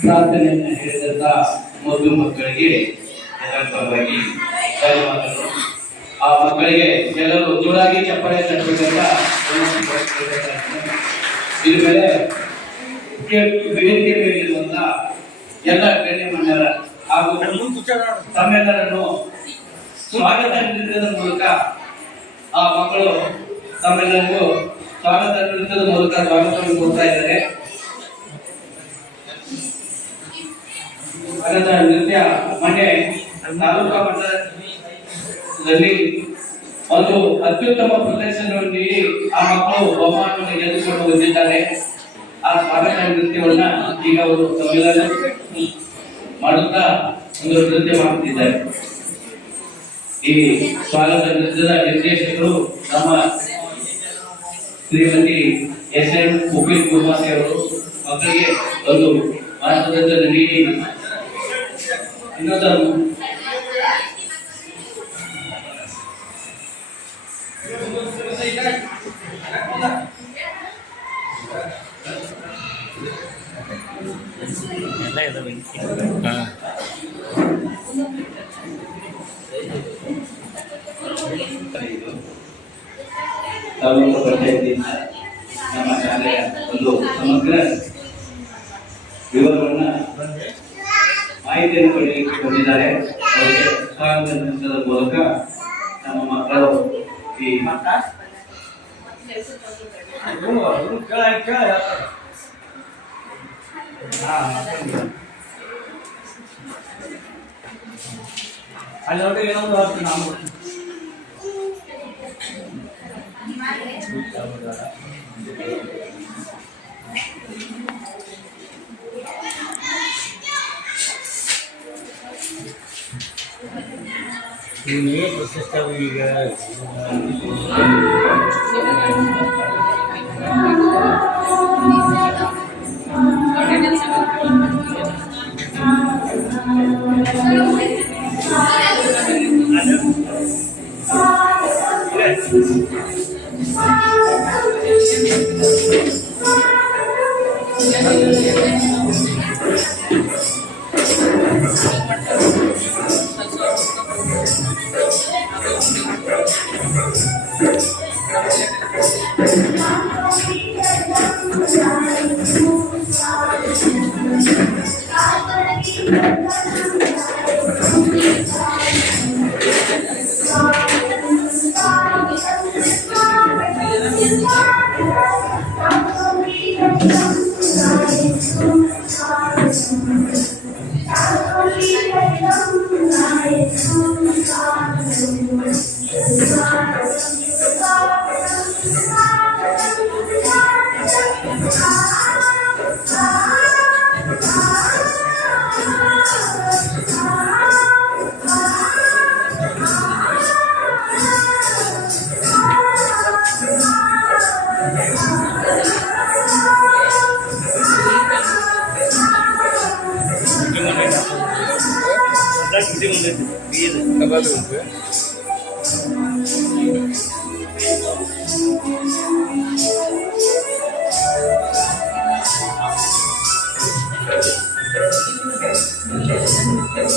ಪ್ರಾರ್ಥನೆಯನ್ನು ಹೇಳಿದಂತ ಮಧು ಮಕ್ಕಳಿಗೆ ಪರವಾಗಿ ಧನ್ಯವಾದಗಳು. ಆ ಮಕ್ಕಳಿಗೆ ಎಲ್ಲರೂ ಜೋರಾಗಿ ಚಪ್ಪಾಳೆ ತಟ್ಟಬೇಕಂತ ಇದ್ರ ಮೇಲೆ ವೇದಿಕೆ ಮೇಲಿರುವಂತ ಎಲ್ಲ ಗಣ್ಯಮಾನ್ಯರ ಹಾಗೂ ತಮ್ಮೆಲ್ಲರನ್ನು ಸ್ವಾಗತ ನೀಡಿದ ಮೂಲಕ ಆ ಮಕ್ಕಳು ತಮ್ಮೆಲ್ಲರಿಗೂ ಸ್ವಾಗತ ನೀಡಿದ ಮೂಲಕ ಸ್ವಾಗತವನ್ನು ಕೊಡ್ತಾ ಇದ್ದಾರೆ. ಅದರ ನೃತ್ಯ ಮೊನ್ನೆ ತಾಲೂಕಾ ಮಟ್ಟದಲ್ಲಿ ಒಂದು ಅತ್ಯುತ್ತಮ ಪ್ರದರ್ಶನವನ್ನು ನೀಡಿ ಆ ಮಕ್ಕಳು ಬಹುಮಾನವನ್ನು ಗೆದ್ದುಕೊಂಡು ಬಂದಿದ್ದಾರೆ. ಆ ಸ್ವಾಗತ ನೃತ್ಯವನ್ನ ಈಗ ಅವರು ತಮ್ಮೆಲ್ಲರೂ ಮಾಡುತ್ತಾ ಒಂದು ನೃತ್ಯ ಮಾಡುತ್ತಿದ್ದಾರೆ. ಈ ಸ್ವಾಗತ ನೃತ್ಯದ ನಿರ್ದೇಶಕರು ನಮ್ಮ ಶ್ರೀಮತಿ ಎಸ್.ಎಂ. ಉಪಿಲ್ ಕುರ್ಮಾಸಿ ಅವರು ಮಕ್ಕಳಿಗೆ ಒಂದು ಮಾರ್ಗದರ್ಶನ ನೀಡಿ ಇನ್ನೊಂದು ತಾಲೂಕು ಪಂಚಾಯತಿಯಿಂದ ನಮ್ಮ ಶಾಲೆಯ ಒಂದು ಸಮಗ್ರ ವಿವರವನ್ನ ಮಾಹಿತಿಯನ್ನು ಪಡೆಯಲಿಕ್ಕೆ ಬಂದಿದ್ದಾರೆ. ಅವರಿಗೆ ಸ್ವಾಗತ ನೃತ್ಯದ ಮೂಲಕ ನಮ್ಮ ಮಕ್ಕಳು ಈ ಅಲ್ಲಿ ಏನೊಂದು ನಾವು ini proses juga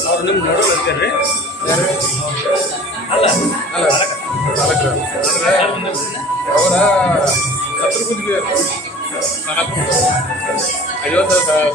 ಅವ್ರು ನಿಮ್ಮ ನೋಡೋರು ಇರ್ತಾರೆ ಅಲ್ಲ ಅಲ್ಲ ಅವರ ಹತ್ರ ಕುದಿಗೆ 50 ಸಾವಿರ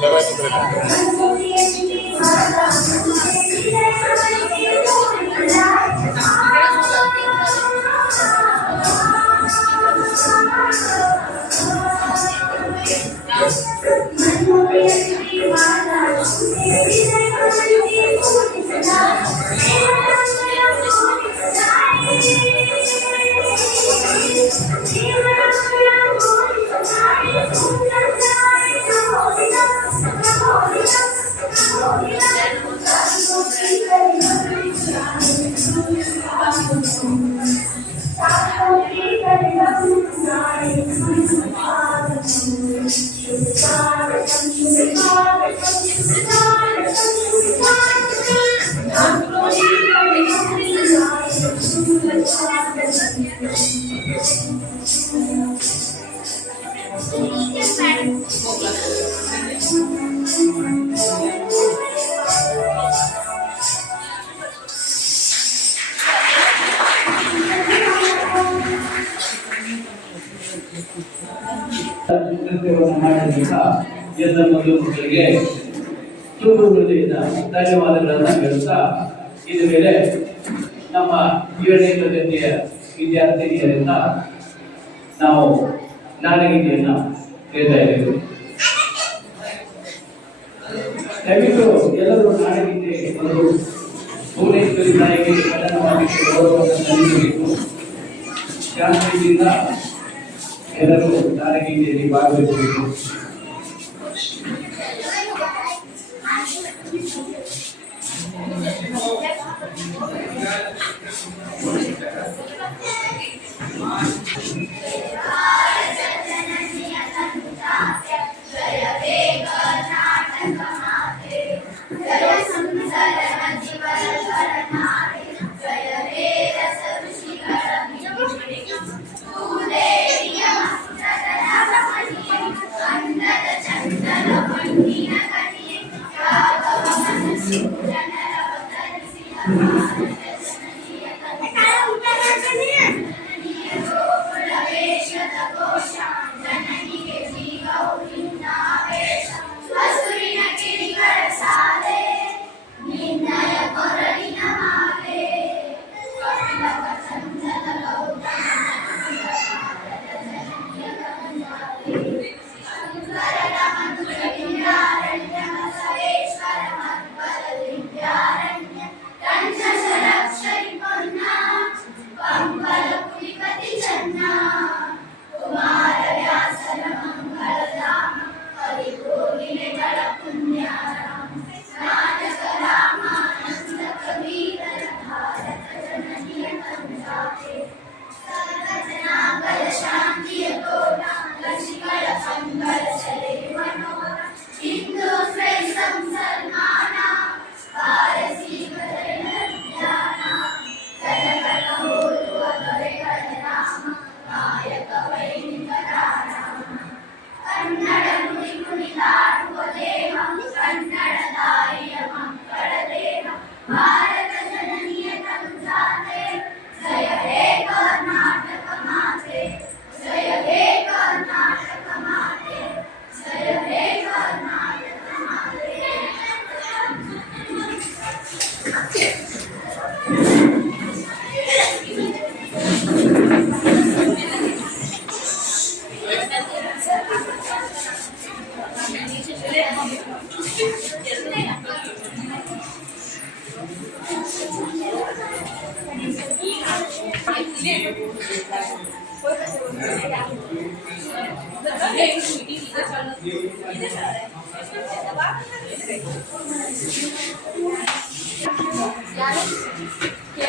ಮಾಡೋದ್ರಿಂದ ಎಲ್ಲ ಮಕ್ಕಳಿಗೆ ತುಂಬು ಹೃದಯದ ಧನ್ಯವಾದಗಳನ್ನು ಹೇಳುತ್ತಾ ಇದ ಮೇಲೆ ನಮ್ಮ 7ನೇ ತರಗತಿಯ ವಿದ್ಯಾರ್ಥಿನಿಯರಿಂದ ನಾವು ನಾಡಗೀತೆಯನ್ನು ಹೇಳ್ತಾ ಇದ್ದೇವೆ. ದಯವಿಟ್ಟು ಎಲ್ಲರೂ ನಾಡಗೀತೆ ಒಂದು ಭುವನೇಶ್ವರಿ ತಾಯಿಗೆ ಕನ್ನಡವಾಗಿ ಗೌರವವನ್ನು ಸಲ್ಲಿಸಬೇಕು. ಶಾಂತಿಯಿಂದ ಎಲ್ಲರೂ ನಾಡಗೀತೆಯಲ್ಲಿ ಭಾಗವಹಿಸಬೇಕು.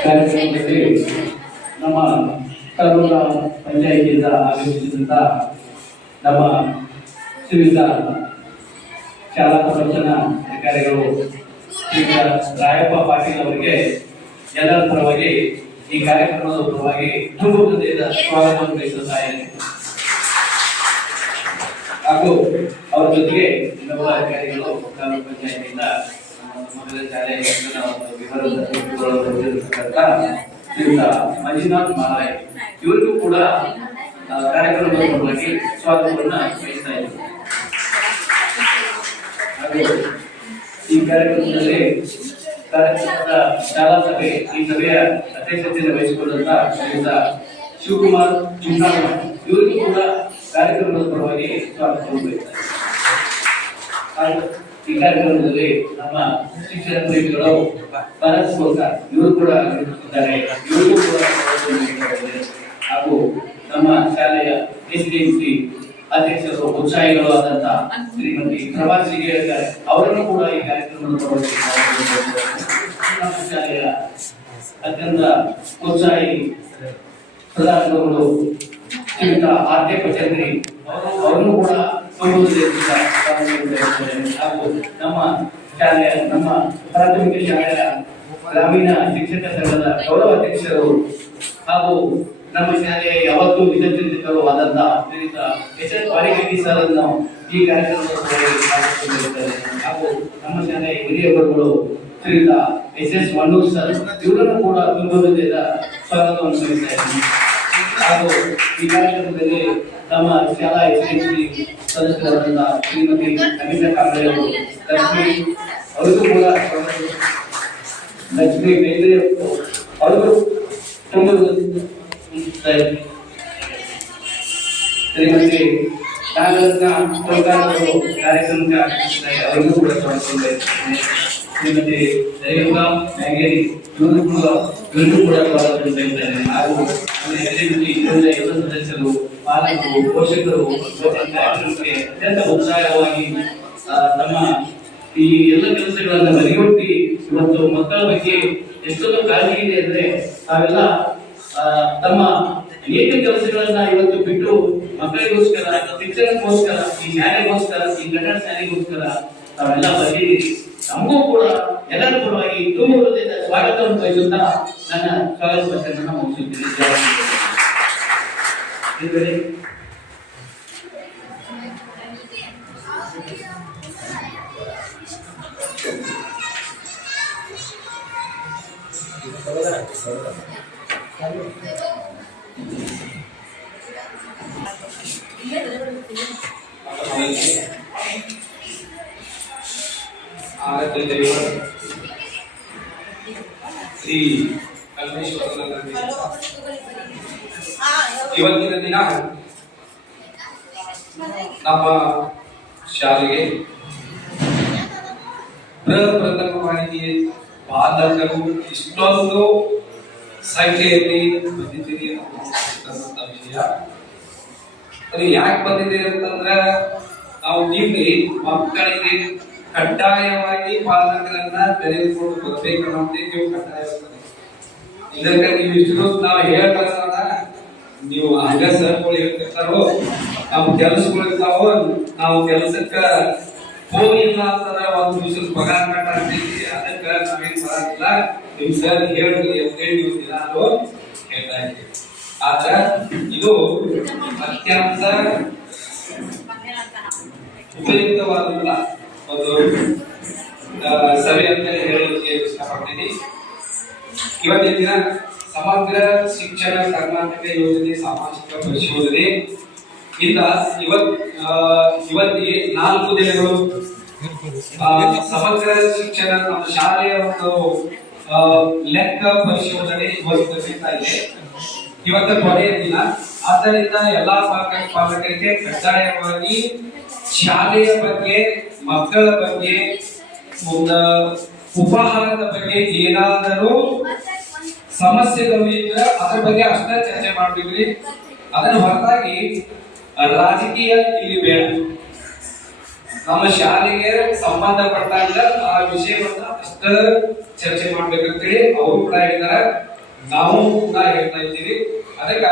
ಕಾರ್ಯಕ್ರಮದಲ್ಲಿ ನಮ್ಮ ಕರೂರ ಪಂಚಾಯಿತಿಯಿಂದ ಆಗಮಿಸಿದಂತ ನಮ್ಮ ಶ್ರೀಯುತ ಶಾಲಾ ಪ್ರವಚನ ಅಧಿಕಾರಿಗಳು ರಾಯಪ್ಪ ಪಾಟೀಲ್ ಅವರಿಗೆ ಎಲ್ಲರ ಪರವಾಗಿ ಈ ಕಾರ್ಯಕ್ರಮದ ಪರವಾಗಿ ತುಂಬ ಹೃದಯದ ಸ್ವಾಗತವನ್ನು ಬಯಸುತ್ತಾ ಇದ್ದೇನೆ. ಹಾಗೂ ಅವರ ಜೊತೆಗೆ ಇನ್ನೊಬ್ಬ ಅಧಿಕಾರಿಗಳು ಗ್ರಾಮ ಪಂಚಾಯತಿಯಿಂದ ಮೊದಲ ಶಾಲೆ ಮಂಜುನಾಥ್ ಮಾರಾಯ್ ಇವರಿಗೂ ಕೂಡ ಕಾರ್ಯಕ್ರಮದ ಪರವಾಗಿ ಸ್ವಾಗತವನ್ನ ಬಯಸ್ತಾ ಇದ್ದೇನೆ. ಹಾಗೂ ಈ ಕಾರ್ಯಕ್ರಮದಲ್ಲಿ ಕಾರ್ಯಕ್ರಮದ ಶಾಲಾ ಸಭೆ ಈ ಸಭೆಯ ಅಧ್ಯಕ್ಷತೆಯನ್ನು ವಹಿಸಿಕೊಂಡಂತ ಶ್ರೀಯುತ ಶಿವಕುಮಾರ್ ಚಿಂತಾಮ ಇವರಿಗೂ ಕೂಡ ಕಾರ್ಯಕ್ರಮದ ಪರವಾಗಿ ಸ್ವಾಗತವನ್ನು ಬಯಸ್ತಾರೆ. ಈ ಕಾರ್ಯಕ್ರಮದಲ್ಲಿ ನಮ್ಮ ಶಿಕ್ಷಣ ಪ್ರೇಮಿಗಳು ಭರತ್ ಗೋಲ್ಕರ್ ಇವರು ಕೂಡ ಇದ್ದಾರೆ, ಇವರಿಗೂ ಕೂಡ ಹಾಗೂ ನಮ್ಮ ಶಾಲೆಯ ಎಸ್ಡಿಎಂಸಿ ಅಧ್ಯಕ್ಷರು ಉತ್ಸಾಹಿಗಳು ಆದಂತಹ ಶ್ರೀಮತಿ ಪ್ರಭಾಸಿಗೆ ಇದ್ದಾರೆ, ಅವರನ್ನು ಕೂಡ ಈ ಕಾರ್ಯಕ್ರಮದ ಪರವಾಗಿ ನಮ್ಮ ಶಾಲೆಯ ಅತ್ಯಂತ ಉತ್ಸಾಹಿ ಪ್ರಧಾನಗಳು ಶ್ರೀಯುತ ಆರ್ಕೆ ಪಚಂದ್ರಿ ಅವರನ್ನು ಕೂಡ ಹಾಗೂ ನಮ್ಮ ಶಾಲೆಯ ನಮ್ಮ ಪ್ರಾಥಮಿಕ ಶಾಲೆಯ ಗ್ರಾಮೀಣ ಶಿಕ್ಷಕ ಸಂಘದ ಗೌರವ ಅಧ್ಯಕ್ಷರು ಹಾಗೂ ನಮ್ಮ ಶಾಲೆಯ ಯಾವತ್ತೂ ವಿದ್ಯಾರ್ಥಿಗಳು ಆದಂತಹ ಶ್ರೀಯುತ ಎಸ್ ಪಾಲಿಕೆಟಿ ಸರ್ ಅನ್ನು ಈ ಕಾರ್ಯಕ್ರಮದ ಹಾಗೂ ನಮ್ಮ ಶಾಲೆಯ ಹಿರಿಯ ಗುರುಗಳು ಶ್ರೀಯುತ ಎಸ್ ಮಣ್ಣೂರ್ ಸರ್ ಇವರನ್ನು ಕೂಡ ತುಂಬ ಹೃದಯದ ಸ್ವಾಗತವನ್ನು ಬಯಸ್ತಾ ಇದ್ದೀನಿ. ಹಾಗೂ ಈ ಕಾರ್ಯಕ್ರಮದಲ್ಲಿ ನಮ್ಮ ಶಾಲಾ ಎಸ್ಡಿಎಂಸಿ ಸದಸ್ಯರಾದಂತ ಶ್ರೀಮತಿ ಅಮಿತಾ ಕಾಂಬಳೆ ಅವರು, ಲಕ್ಷ್ಮಿ ಅವರಿಗೂ ಕೂಡ ಲಕ್ಷ್ಮಿ ಬೇಂದ್ರೆ ಅವರು ತುಂಬ ಶ್ರೀಮತಿ ನಾಗರತ್ನ ಅವರು ಕಾರ್ಯಕ್ರಮಕ್ಕೆ ಆಗಮಿಸಿದ್ದಾರೆ, ಅವರಿಗೂ ಕೂಡ ಸ್ವಾಗತ. ಶ್ರೀಮತಿ ರೇಣುಕಾ ಮ್ಯಾಗೇರಿ ಇವರಿಗೂ ಕೂಡ ಸ್ವಾಗತ ಬಯಸ್ತಾರೆ. ಹಾಗೂ ಎಲ್ಲ ಸದಸ್ಯರು, ಪಾಲಕರು, ಪೋಷಕರು ಕಾರ್ಯಕ್ರಮಕ್ಕೆ ಅತ್ಯಂತ ಉತ್ಸಾಹವಾಗಿ ನಮ್ಮ ಈ ಎಲ್ಲ ಕೆಲಸಗಳನ್ನ ಬದಿಗೊಟ್ಟಿ ಇವತ್ತು ಮಕ್ಕಳ ಬಗ್ಗೆ ಎಷ್ಟೊಂದು ಕಾಳಜಿ ಇದೆ ಅಂದ್ರೆ ತಾವೆಲ್ಲ ತಮ್ಮ ಅನೇಕ ಕೆಲಸಗಳನ್ನ ಇವತ್ತು ಬಿಟ್ಟು ಮಕ್ಕಳಿಗೋಸ್ಕರ, ಶಿಕ್ಷಣಕ್ಕೋಸ್ಕರ, ಈ ಶಾಲೆಗೋಸ್ಕರ, ಈ ಕನ್ನಡ ಶಾಲೆಗೋಸ್ಕರ ತಾವೆಲ್ಲ ಬಂದಿದ್ದೀರಿ. ನಮಗೂ ಕೂಡ ಎಲ್ಲರ ಪರವಾಗಿ ತುಂಬ ಹೃದಯದ ಸ್ವಾಗತವನ್ನು ಬಯಸುತ್ತಾ ನನ್ನ ಸ್ವಾಗತ ಭಾಷಣವನ್ನು ಮುಗಿಸುತ್ತೇನೆ. ಶ್ರೀ ಕಲ್ಮೇಶ್ವರ ಇವತ್ತಿನ ದಿನ ನಮ್ಮ ಶಾಲೆಗೆ ಪ್ರಪ್ರಥಮವಾಗಿ ಪಾಲಕರು ಇಷ್ಟೊಂದು ಸಂಖ್ಯೆಯಲ್ಲಿ ಬಂದಿದ್ದೀರಿ ಅನ್ನುವಂಥ ವಿಷಯ. ಅದು ಯಾಕೆ ಬಂದಿದ್ದೀರಿ ಅಂತಂದ್ರೆ ನಾವು ಇಲ್ಲಿ ಮಕ್ಕಳಿಗೆ ಕಡ್ಡಾಯವಾಗಿ ಪಾಲಕರನ್ನ ತೆಗೆದುಕೊಂಡು ಬರ್ಬೇಕನ್ನೋದೇ ನೀವು ಕಡ್ಡಾಯ. ಇದಕ್ಕೆ ನೀವು ಇಷ್ಟು ನಾವು ಹೇಳ್ತಾರ ನೀವು ಹಂಗ ಸರ್ಗಳು ಹೇಳ್ತಿರ್ತಾರೋ ನಮ್ಮ ಕೆಲಸಗಳು ಇರ್ತಾವೋ, ನಾವು ಕೆಲಸಕ್ಕ ಹೋಗಿಲ್ಲ ಅಂತಂದ್ರೆ ಒಂದು ದಿವಸ ಪಗಾರ ಕಟ್ಟ ಆಗ್ತೈತಿ, ಅದಕ್ಕೆ ನಾವೇನ್ ಬರಂಗಿಲ್ಲ, ನಿಮ್ ಸರ್ ಹೇಳಿದ್ರಿ ಅಂತೇಳಿ ನೀವು ದಿನಾಲು ಹೇಳ್ತಾ ಇದ್ದೀವಿ. ಆದ್ರೆ ಇದು ಅತ್ಯಂತ ಉಪಯುಕ್ತವಾದಂತ ಒಂದು ಸಭೆ ಅಂತ ಹೇಳೋದಕ್ಕೆ ಇಷ್ಟಪಡ್ತೀನಿ. ಇವತ್ತಿನ ದಿನ ಸಮಗ್ರ ಶಿಕ್ಷಣ ಕರ್ನಾಟಕ ಯೋಜನೆ ಸಾಮಾಜಿಕ ಪರಿಶೋಧನೆ ಇಂದ ಇವತ್ತಿಗೆ 4 ದಿನಗಳು ಸಮಗ್ರ ಶಿಕ್ಷಣ ನಮ್ಮ ಶಾಲೆಯ ಒಂದು ಲೆಕ್ಕ ಪರಿಶೋಧನೆ ಇವತ್ತು ನಡೀತಾ ಇದೆ. ಇವತ್ತು ಕೊನೆಯ ದಿನ. ಆದ್ದರಿಂದ ಎಲ್ಲಾ ಪಾಲಕರಿಗೆ ಕಡ್ಡಾಯವಾಗಿ ಶಾಲೆಯ ಬಗ್ಗೆ, ಮಕ್ಕಳ ಬಗ್ಗೆ, ಉಪಹಾರದ ಬಗ್ಗೆ ಏನಾದರೂ ಸಮಸ್ಯೆಗಳು ಇದ್ರೆ ಅದ್ರ ಬಗ್ಗೆ ಅಷ್ಟೇ ಚರ್ಚೆ ಮಾಡ್ಬೇಕ್ರಿ. ಅದನ್ನ ಹೊರತಾಗಿ ರಾಜಕೀಯ ಇಲ್ಲಿ ಬೇಡ. ನಮ್ಮ ಶಾಲೆಗೆ ಸಂಬಂಧಪಟ್ಟಾಗ ಆ ವಿಷಯವನ್ನ ಅಷ್ಟ ಚರ್ಚೆ ಮಾಡ್ಬೇಕಂತೇಳಿ ಅವರು ಕೂಡ ಹೇಳಿದಾರೆ, ನಾವು ಕೂಡ ಹೇಳ್ತಾ ಇದ್ದೀವಿ. ಅದಕ್ಕೆ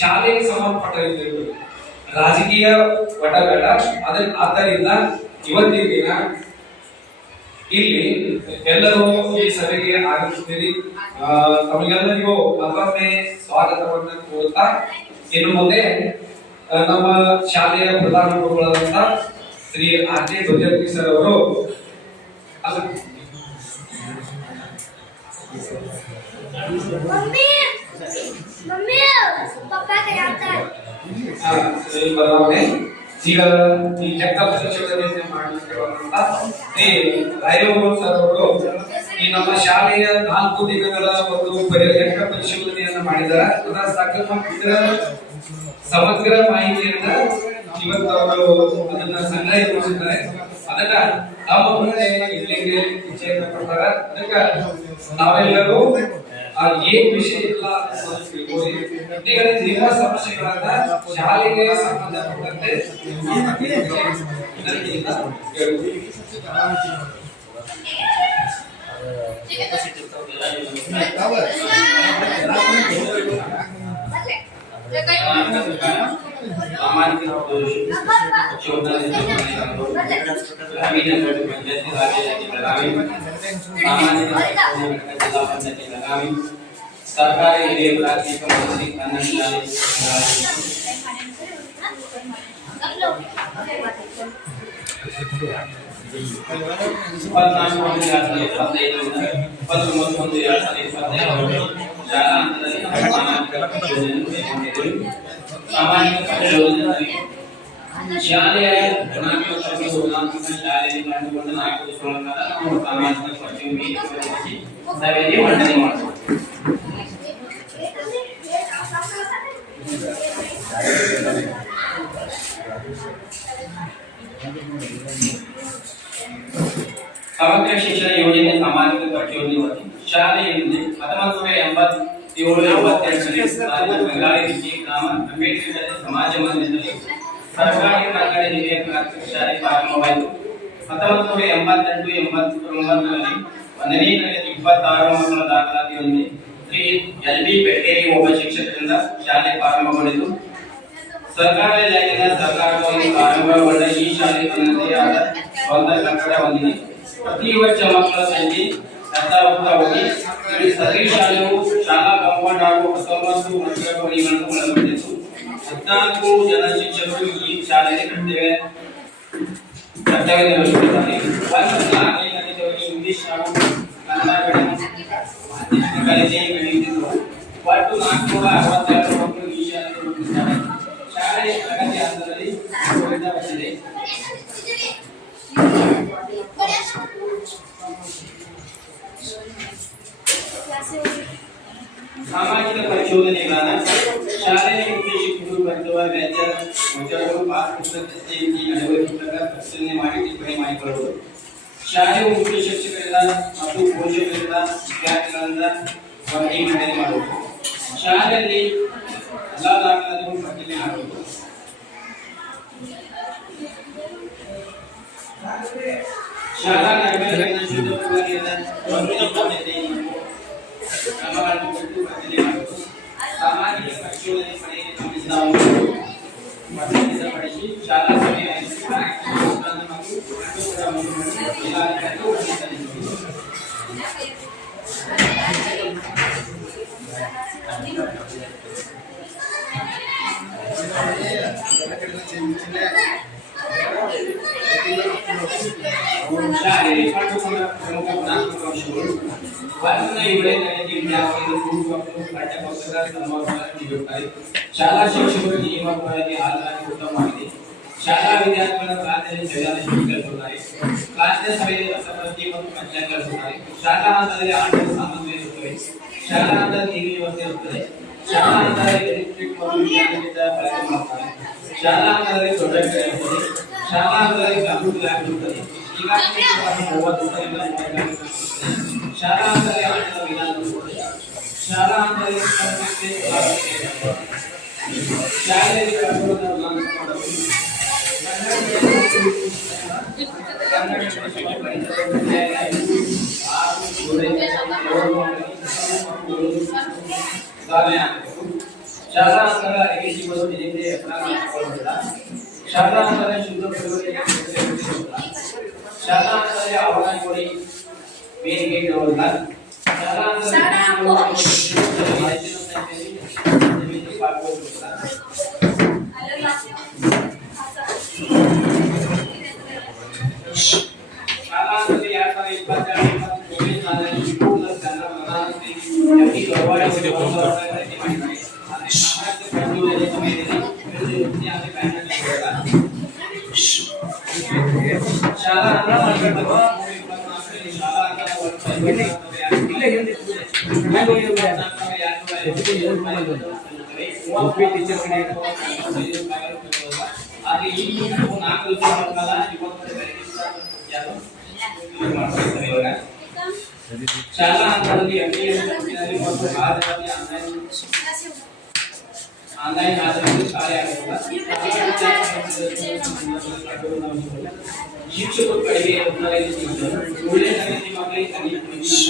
ಶಾಲೆಗೆ ಸಂಬಂಧಪಟ್ಟ ರಾಜಕೀಯ ಒಟ ಬೇಡ. ಆದ್ದರಿಂದ ಇವತ್ತಿನ ದಿನ ಇಲ್ಲಿ ಎಲ್ಲರೂ ಈ ಸಭೆಗೆ ಆಗಮಿಸುತ್ತೀರಿ. ತಮಗೆಲ್ಲರಿಗೂ ಮತ್ತೊಮ್ಮೆ ಸ್ವಾಗತವನ್ನು ಕೋರುತ್ತಾ ಇನ್ನು ಮುಂದೆ ನಮ್ಮ ಶಾಲೆಯ ಪ್ರಧಾನ ಗುರುಗಳಾದಂತ ಶ್ರೀ ಆರ್.ಕೆ. ಧ್ವಜವರ್ತಿ ಸರ್ ಅವರು ಬದಲಾವಣೆ ಈಗ ಈ ಲೆಕ್ಕ ಪರಿಶೋಧನೆಯನ್ನು ಮಾಡಲಿರುವಂತ ಶ್ರೀ ರಾಯಗೌಡ ಸರ್ ಅವರು ಈ ನಮ್ಮ ಶಾಲೆಯ 4 ದಿನಗಳ ಒಂದು ಲೆಕ್ಕ ಪರಿಶೋಧನೆಯನ್ನು ಮಾಡಿದ್ದಾರೆ. ಅದರ ಸಮಗ್ರ ಮಾಹಿತಿಯನ್ನ ಇವತ್ತು ಅವರು ಅದನ್ನ ಸಂಗ್ರಹಿಸಿದ್ದಾರೆ. ಅದನ್ನ ನಮ್ಮ ಮುಂದೆ ಇಲ್ಲಿಗೆ ಇಚ್ಛೆಯನ್ನು ಪಡ್ತಾರೆ. ಅದಕ್ಕೆ ನಾವೆಲ್ಲರೂ ಏನ್ ವಿಷಯ ಇಲ್ಲ ಈಗ ನಿಮ್ಮ ಸಮಸ್ಯೆಗಳನ್ನ ಶಾಲೆಗೆ ಸಂಬಂಧಪಟ್ಟಂತೆ सामाजिक सरकारी हिरिय प्राथमिक मानसिक कन्नड़ शाಲೆ ಸಾಮಾಜಿಕ ಪರಿಶೋಧನೆ ಶಾಲೆಯ ಗುಣಾತ್ಮಕ ಶಾಲೆಯಲ್ಲಿ ಕಂಡುಕೊಂಡ 4 ವಿಷಯಗಳನ್ನ ನಾವು ಸಾಮಾಜಿಕ ಪರಿಶೋಧನೆ ಸಭೆಯಲ್ಲಿ ಮಂಡನೆ ಮಾಡ್ತೀವಿ. ಸಮಗ್ರ ಶಿಕ್ಷಣ ಯೋಜನೆ ಸಾಮಾಜಿಕ ಪರಿಶೋಧನೆ ವರದಿ ಶಾಲೆಯಲ್ಲಿ 1987-88 ಬೆಂಗಾಳಿ ರಿಚಿ ಗ್ರಾಮ ಅಂಬೇಡ್ಕರ್ ಸಮಾಜ ಮಂದಿರದಲ್ಲಿ ಸರ್ಕಾರಿ ಕನ್ನಡ ಹಿರಿಯ ಪ್ರಾಥಮಿಕ ಶಾಲೆ ಪ್ರಾರಂಭವಾಯಿತು. 1988-89ರಲ್ಲಿ 1ನೇ ತರಗತಿ 26 ಮಕ್ಕಳ ದಾಖಲಾತಿಯೊಂದಿಗೆ ಶ್ರೀ ಎಲ್.ಬಿ. ಬೆಟ್ಟೇರಿ ಒಬ್ಬ ಶಿಕ್ಷಕರಿಂದ ಶಾಲೆ ಪ್ರಾರಂಭಗೊಂಡಿತು. ಸರ್ಕಾರದಲ್ಲಿನ ಸರ್ಕಾರವಾಗಿ ಪ್ರಾರಂಭಗೊಂಡ ಈ ಶಾಲೆ ತನ್ನದೇ ಆದ ಸ್ವಂತ ಕಟ್ಟಡ ಹೊಂದಿದೆ. ಪ್ರತಿ ವರ್ಷ ಮಕ್ಕಳ ಸಂಖ್ಯೆ ಹೆಚ್ಚಾಗುತ್ತಾ ಈ ಸದರಿ ಶಾಲೆಯು ಶಾಲಾ ಕಾಂಪೌಂಡ್ ಹಾಗೂ 19 ವರ್ಷಗಳನ್ನು ಒಳಗೊಂಡಿತ್ತು. 14 ಜನ ಶಿಕ್ಷಕರು ಈ ಶಾಲೆಯಲ್ಲಿ ಕರ್ತವ್ಯ ನಿರ್ವಹಿಸುತ್ತಾರೆ. ಇಂಗ್ಲಿಷ್ ಹಾಗೂ ಕನ್ನಡ ಕಲಿಯುತ್ತಿದ್ದರು. ಒಟ್ಟು 462 ಮಕ್ಕಳು ಈ ಶಾಲೆಯಲ್ಲಿ ಓದುತ್ತಾರೆ. ಶಾಲೆಯ ಪ್ರಗತಿ ಹಂತದಲ್ಲಿ ಬಂದಿದೆ. ಸಾಮಾಜಿಕ ಪರಿಶೋಧನೆಗಳನ್ನ ಶಾಲೆಯ ಮುಖ್ಯ ಶಿಕ್ಷಕರು ಬರೆಯುವ ವೆಚ್ಚ ಮೊತ್ತಗಳು ಪಾಠಪುಸ್ತಕದಲ್ಲಿ ನಡವಳಿಕೆ ಪರಿಶೀಲನೆ ಮಾಡಿ ಟಿಪ್ಪಣಿ ಮಾಡಿಕೊಳ್ಳುವುದು. ಶಾಲೆಯ ಮುಖ್ಯ ಶಿಕ್ಷಕರಿಂದ ಮತ್ತು ಪೋಷಕರಿಂದ ವಿದ್ಯಾರ್ಥಿಗಳಿಂದ ವರದಿ ಮಂಡನೆ ಮಾಡುವುದು. ಶಾಲೆಯಲ್ಲಿ ಎಲ್ಲಾ ದಾಖಲಾತಿಗಳನ್ನು ಪರಿಶೀಲನೆ ಮಾಡುವುದು. ಶಾಲಾ ನಡವಳಿಕೆಯನ್ನು ಶುದ್ಧವಾಗಿರದ ಕ್ರಮಗಳನ್ನು ಕೊಟ್ಟು ಪರಿಶೀಲನೆ ಮಾಡುವುದು. ಸಾಮಾಜಿಕ ಪರಿಶೋಧನೆ ಪಡೆಯಲು ಪಡಿಸಿ ಶಾಲಾ ಸಭೆಯ ಶಾಲೆಯಲ್ಲಿ ಕಂಡುಕೊಂಡ ಪ್ರಮುಖ ಗುಣಾತ್ಮಕ ಅಂಶಗಳು ಶಾಲಾ ಶಿಕ್ಷಕರು ನಿಯಮವಾಗಿ ಹಾಜರಾತಿ ಉತ್ತಮವಾಗಿದೆ. ಶಾಲಾ ವಿದ್ಯಾರ್ಥಿಗಳ ಕ್ಲಾಸ್ನಲ್ಲಿ ಸರಿಯಾದ ಸ್ವೀಕರಿಸುತ್ತಾರೆ. ಕ್ಲಾಸ್ನ ಸಭೆಯಲ್ಲಿ ರಸಪ್ರಶ್ನೆ ಮತ್ತು ಪ್ರಶ್ನೆ ಕಳಿಸುತ್ತಾರೆ. ಶಾಲಾ ಹಂತದಲ್ಲಿ ಆಟದ ಸಾಮಗ್ರಿ ಇರುತ್ತವೆ. ಶಾಲಾ ಹಂತದಲ್ಲಿ ಟಿವಿ ವ್ಯವಸ್ಥೆ ಇರುತ್ತದೆ. ಶಾಲಾ ಹಂತದಲ್ಲಿ ಎಲೆಕ್ಟ್ರಿಕ್ ಮತ್ತು ವಿದ್ಯಾರ್ಥಿಗಳಿಂದ ಬಳಕೆ ಮಾಡುತ್ತಾರೆ. ಶಾಲಾ ಹಂತದಲ್ಲಿ ಪ್ರೊಜೆಕ್ಟರ್ ಇರುತ್ತದೆ. ಶಾಲಾ ಹಂತದಲ್ಲಿ ಕಂಪ್ಯೂಟರ್ ಲ್ಯಾಬ್ ಇರುತ್ತದೆ. ಈಗಾಗಲೇ 30 ಶಾಲಾ ಹಂತದಲ್ಲಿ ಆಟದ ವಿಧಾನ ಇರುತ್ತದೆ. ಶಾಲಾ ಹಂತದಲ್ಲಿ ಶಾಲೆಯಲ್ಲಿ ಶಾಲಾ ಹಂತದ ಅರಿವಿಸಿಗಳು ಶಾಲಾ ಹಂತದ ಶುದ್ಧ ಶಾಲಾ ಹಂತದ ಶಾಲಾಂತರದಲ್ಲಿ ಆಹ್ವಾನ ಕೊಡಿ ಮೇನ್ ಗೇಟ್ ಇರೋದಿಲ್ಲ. ಶಾಲಾಂತರದಲ್ಲಿ 2024 ಶಾಲಾ ಹಂತದಲ್ಲಿ ಆನ್ಲೈನ್ ಆಧಾರಿತ ಶಾಲೆಯಾಗಿರುವ ಶಿಕ್ಷಕರು ಕಡೆಗೆ ಒಳ್ಳೆಯ ತರಗತಿ ಮಕ್ಕಳಿಗೆ ಇಂಗ್ಲಿಷ್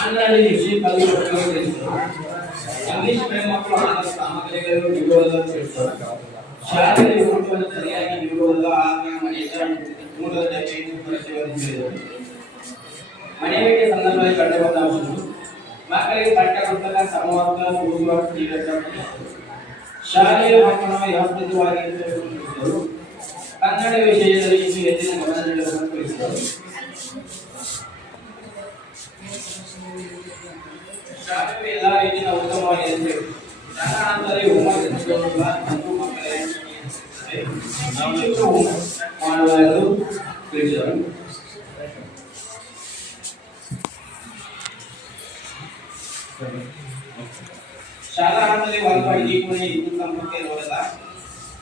ಆಂಧ್ರದಲ್ಲಿ ವಿಷಯ ಕಲಿಯುವ ಇಂಗ್ಲಿಷ್ ಮಕ್ಕಳು ಆದ ಸಾಮಗ್ರಿಗಳು ವಿಡಿಯೋಗಳನ್ನು ತಿಳಿಸುತ್ತಾರೆ. ಶಾಲೆಯಲ್ಲಿ ಊಟವನ್ನು ಸರಿಯಾಗಿ ನೀಡುವುದಿಲ್ಲ. ಆಗ ಮೂಲದ ಮನೆಯಲ್ಲಿ ಸಂದರ್ಭದಲ್ಲಿ ಕಂಡುಬಂದ ಅಂಶಗಳು ಮಕ್ಕಳಿಗೆ ಪಠ್ಯಪುಸ್ತಕ ಸಮವರ್ಗ ಶಾಲೆಯ ಮಕ್ಕಳನ್ನು ವ್ಯವಸ್ಥಿತವಾಗಿ ಕನ್ನಡ ವಿಷಯದಲ್ಲಿ ಇನ್ನೂ ಹೆಚ್ಚಿನ ಗಮನ ನೀಡುವುದನ್ನು ತಿಳಿಸಿದರು. ಶಾಲೆಯು ಎಲ್ಲಾ ರೀತಿಯ ಉತ್ತಮವಾಗಿದೆ. ಶಾಲಾ ಹಂತದಲ್ಲಿ ಮಾಡುವುದು ತಿಳಿಸಿದರು. ಶಾಲಾ ಹಂತದಲ್ಲಿ ಒಂದು ಅಡಿಗೆ ಕೂಡ ಇನ್ನೂ ಸಂಪರ್ಕ ಇರುವುದಿಲ್ಲ.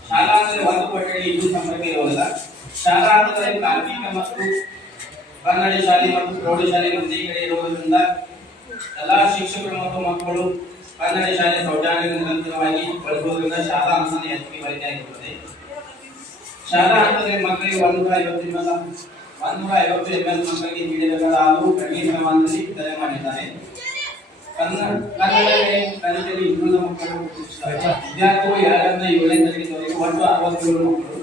ಶಾಲಾ ಹಂತದಲ್ಲಿ ಒಂದು ಕೊಠಡಿ ಇನ್ನೂ ಸಂಪರ್ಕ ಇರುವುದಿಲ್ಲ. ಶಾಲಾ ಹಂತದಲ್ಲಿ ಪ್ರಾಥಮಿಕ ಮತ್ತು ಕನ್ನಡ ಶಾಲೆ ಮತ್ತು ಪ್ರೌಢಶಾಲೆ ಒಂದೇ ಕಡೆ ಇರುವುದರಿಂದ ಎಲ್ಲಾ ಶಿಕ್ಷಕರು ಮತ್ತು ಮಕ್ಕಳು ಕನ್ನಡ ಶಾಲೆ ಶೌಚಾಲಯ ನಿರಂತರವಾಗಿ ಬಳಸುವುದರಿಂದ ಶಾಲಾ ಹಂತದ ಹೆಚ್ಚಿಗೆ ಬಳಕೆಯಾಗಿರುತ್ತದೆ. ಶಾಲಾ ಹಂತದಲ್ಲಿ ಮಕ್ಕಳಿಗೆ 150 ml ಮಕ್ಕಳಿಗೆ ನೀಡಬೇಕಾದರೂ ಕಡಿಮೆ ಪ್ರಮಾಣದಲ್ಲಿ ವಿತರಣೆ ಮಾಡಿದ್ದಾರೆ. ಕನ್ನಡದಲ್ಲಿ ಇನ್ನೂರ ಮಕ್ಕಳು ವಿದ್ಯಾರ್ಥಿಗಳು 2ರಿಂದ 7ನೇ ತರಗತಿವರೆಗೆ ಒಟ್ಟು 67 ಮಕ್ಕಳು.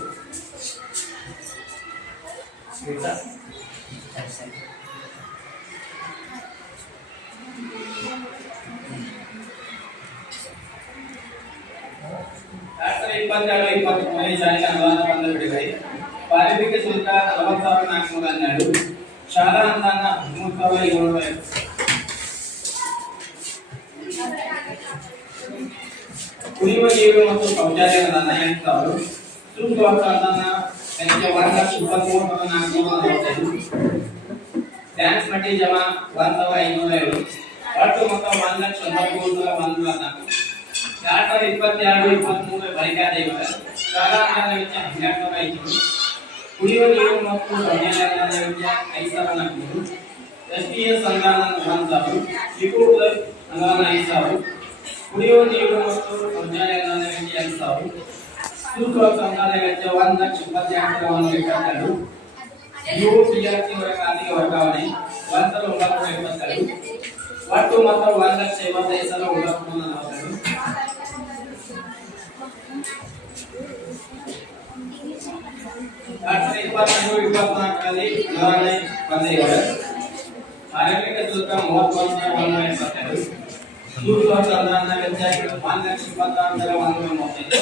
ಶಾಲೆಗೆ ಅನುದಾನ ಬಂದ ಬಿಡುಗಡೆ. ಪ್ರಾರಂಭಿಕ ಶುಲ್ಕ 40,412. ಶಾಲಾ ಅನುದಾನ 13,750. ಕುಡಿಯುವ ನೀರು ಮತ್ತು ಶೌಚಾಲಯ ಅನುದಾನ 8,000. ಶುಲ್ಕ ಅನುದಾನ 1,23,445. ಡ್ಯಾನ್ಸ್ ಮಟ್ಟಿ ಜಮಾ 1,507. ಒಟ್ಟು ಮೊತ್ತ 1,93,104. 2022-23 ಬಳಕೆಯಾದ ಶಾಲಾ ಅನುದಾನ ವೆಚ್ಚ 12,500. ಕುಡಿಯುವ ನೀರು ಮತ್ತು ಶೌಚಾಲಯ ಅನುದಾನ ವೆಚ್ಚ 5,400. SPS ಅನುದಾನ 1,000. ಇಕೋ ಕ್ಲಬ್ ಅನುದಾನ 5,000. ಕುಡಿಯುವ ನೀರು ಮತ್ತು ಶೌಚಾಲಯ ಅನುದಾನ ವೆಚ್ಚ 2,000. ಶುಲ್ಕ ಅನುದಾನ ವೆಚ್ಚ 1,28,122. UPRC ಅವರ ಖಾತೆಗೆ ವರ್ಗಾವಣೆ 1,922. ಒಟ್ಟು ಮೊತ್ತ 1,55,942. 2023-24ರಲ್ಲಿ ವಿವರಣೆ ಬಂದಿದೆ. ಪ್ರಾರಂಭಿಕ ಶುಲ್ಕ 31,122. ಶುಲ್ಕ ಅನುದಾನ ವೆಚ್ಚ 1,26,135.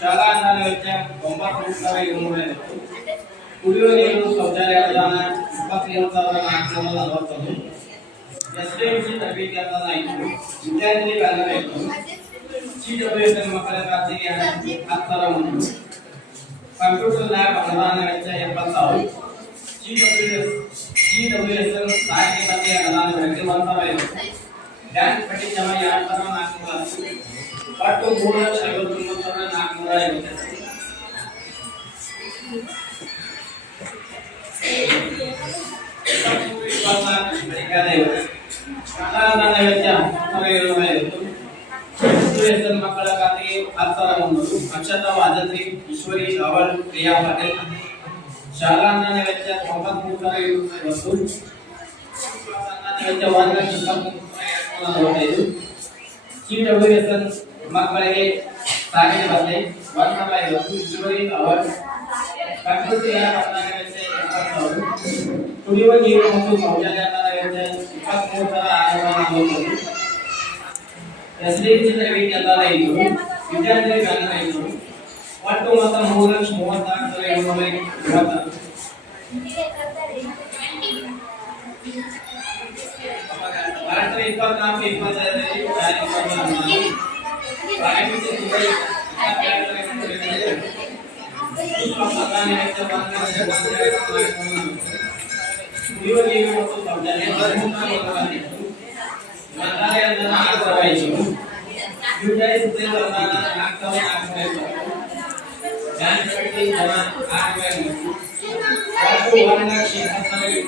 ಶಾಲಾ ಅನುದಾನ ವೆಚ್ಚ 9,250. ಕುಡಿಯುವ ನೀರು ಶೌಚಾಲಯ ಅನುದಾನ 27,441. SDMC ತರಬೇತಿ ಅನುದಾನ 500. ವಿದ್ಯಾರ್ಥಿ ಕನ್ನಡ 500. CWSN ಮಕ್ಕಳ ಖಾತೆಗೆ 10,100. ಕಂಪ್ಯೂಟರ್ ಲ್ಯಾಬ್ ಅನುದಾನ ವೆಚ್ಚ 70,000. CWSN ಸಾರಿಗೆ ಖಾತೆ ಅನುದಾನ ವೆಚ್ಚ 1,050. ಡ್ಯಾನ್ಸ್ ಪಟ್ಟಿ ಜಮಾ 2,410. ಒಟ್ಟು 3,59,450. ಶಾಲಾ ಅನುದಾನ ವೆಚ್ಚ 10,750. ಮಕ್ಕಳ ಖಾತೆಗೆ 10,100. ಅಕ್ಷತಾ ವಾಜಂತ್ರಿ, ಈಶ್ವರಿ ರಾವಲ್, ಪ್ರಿಯಾ ಪಟೇಲ್. ಶಾಲಾ ಅನುದಾನ ವೆಚ್ಚ 93,000 ವಸೂಲು. ವೆಚ್ಚ 1,23,245. CWSN ಮಕ್ಕಳಿಗೆ ಸಾರಿಗೆ ಭತ್ಯೆ 150. ಈಶ್ವರಿ ರಾವಲ್. ಪ್ರಕೃತಿ ಅನುದಾನ ವೆಚ್ಚ 20,000. ಕುಡಿಯುವ ನೀರು ಮತ್ತು ಶೌಚಾಲಯ ಅನುದಾನ ವೆಚ್ಚ 23,640. ಎಸ್ಡಿಜಿ ತರಬೇತಿ ಅನುದಾನ 500. ವಿದ್ಯಾರ್ಥಿಗಳಿಗೆ ಅನುದಾನ 500. ಒಟ್ಟು ಮೊತ್ತ 3,34,720. ರಾಷ್ಟ್ರ 24-25ರಲ್ಲಿ ಕುಡಿಯುವ ನೀರು ಮತ್ತು ಶೌಚಾಲಯ 13,400. ಮಂತ್ರಾಲಯ ಅನುದಾನ 4,500. ಯುಟಿಐ ಸುತ್ತೇಂದ್ರ ಅನುದಾನ 4,450. ಬ್ಯಾಂಕ್ ಕಮಿಟಿ ಜನ 6,000. ಒಟ್ಟು 1,20,000.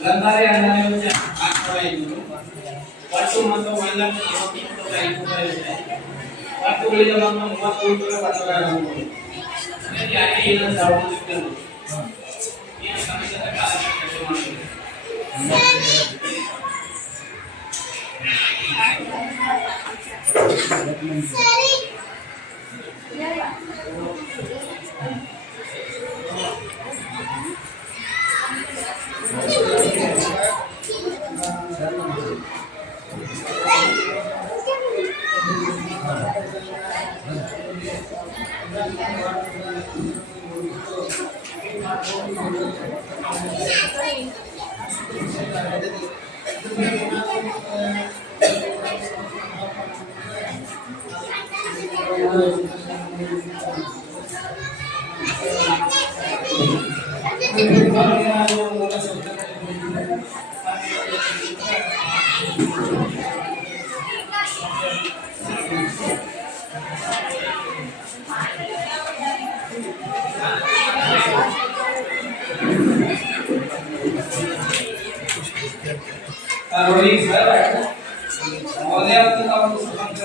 ಗ್ರಂಥಾಲಯ ಅನುದಾನ ವೆಚ್ಚ 4,500. ಒಟ್ಟು ಮೊತ್ತ 1,40,000. ಒಟ್ಟು ಉಳಿದ ಮೊತ್ತ 33,140. ಯಾಕೆ ಏನಂತ ಸಾರ್ವಜನಿಕರು ಈ ಸಮಸ್ಯೆಯ ಕಾಲ ಕೆಲಸ ಮಾಡಬೇಕು. ಸರಿ ನೋಡಿ ಸರ್ ಯಾವುದೇ ಅಂತ ಒಂದು ಸಮಗ್ರ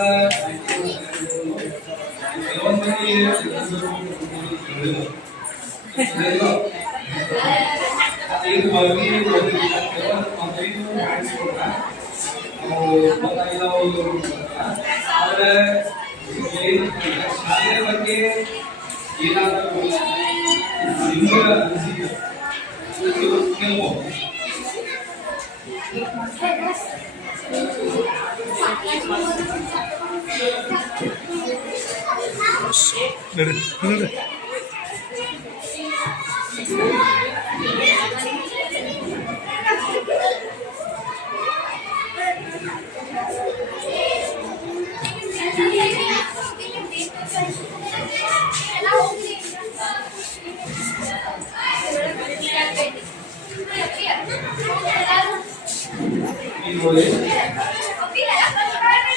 ಶಾಲೆಯ ಬಗ್ಗೆ ಏನಾದರೂ ನಿಮ್ಮಗಳ ಅನಿಸಿಕೆ ಕೇಳ್ಬೋದು.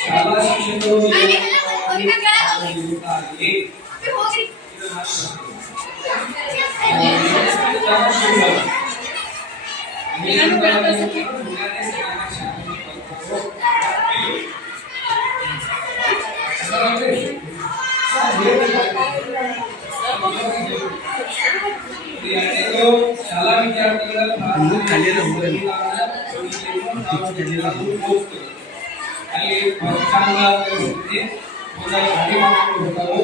ಶಾಲಾ ಶಿಕ್ಷಕರು ಶಾಲಾ ವಿದ್ಯಾರ್ಥಿಗಳ ಅಲ್ಲಿ ಪಂಚಾಂಗ ಇರುತ್ತೆ, ಮುಂದೆ ಗಾಡಿ ಮಾಡ್ಕೊಂಡು ಹೋಗ್ತಾವು,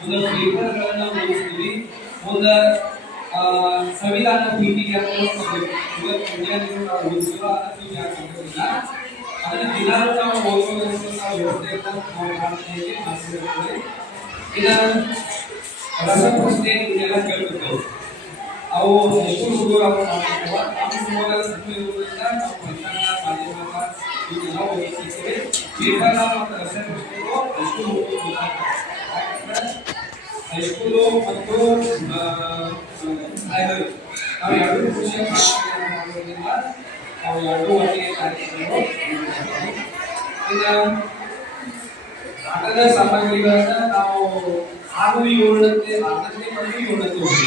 ಮುಂದೆ ಪೇಪರ್ಗಳನ್ನ ಓದಿಸ್ತೀವಿ, ಮುಂದೆ ಸಂವಿಧಾನ ಪೀಠಿಗೆ ಇವತ್ತು ವಿದ್ಯಾರ್ಥಿಗಳು ನಾವು ಓದಿಸ್ತೀವೋ ಅದನ್ನು ಯಾಕೆ ಅದನ್ನು ದಿನಾಲು ನಾವು ಓದುವುದನ್ನು ನಾವು ವ್ಯವಸ್ಥೆಯನ್ನು ನಾವು ಮಾಡ್ತೀವಿ ಮಾಡಿಸಿರ್ತೇವೆ. ಇನ್ನು ರಸಪ್ರಶ್ನೆ ಇದೆಲ್ಲ ಕೇಳ್ತಿರ್ತೇವೆ, ಅವು ಎಷ್ಟು ಹುಡುಗರು ಮಾಡ್ತಿರ್ತೇವೆ, ನಮ್ಮ ಇರುವುದರಿಂದ ನಾವು ಪಂಚಾಂಗ ಮಾಧ್ಯಮ ಇದೆಲ್ಲ ಓದಿಸ್ತೇವೆ. ಪೇಪರ್ನ ಮತ್ತು ರಸಪ್ರಶ್ನೆಗಳು ಎಷ್ಟು ಹೈಸ್ಕೂಲು ಮತ್ತು ಪ್ರೈಮರಿ ನಾವು ಎರಡು ವಿಷಯ ಮಾಡೋದ್ರಿಂದ ನಾವು ಎರಡು ಒಟ್ಟಿಗೆ ಕಾರ್ಯಕ್ರಮಗಳು. ಇನ್ನು ಆಟದ ಸಾಮಗ್ರಿಗಳನ್ನ ನಾವು 6 7 4ನೇ ಬಂದು 7ಕ್ಕೆ ಹೋಗಿ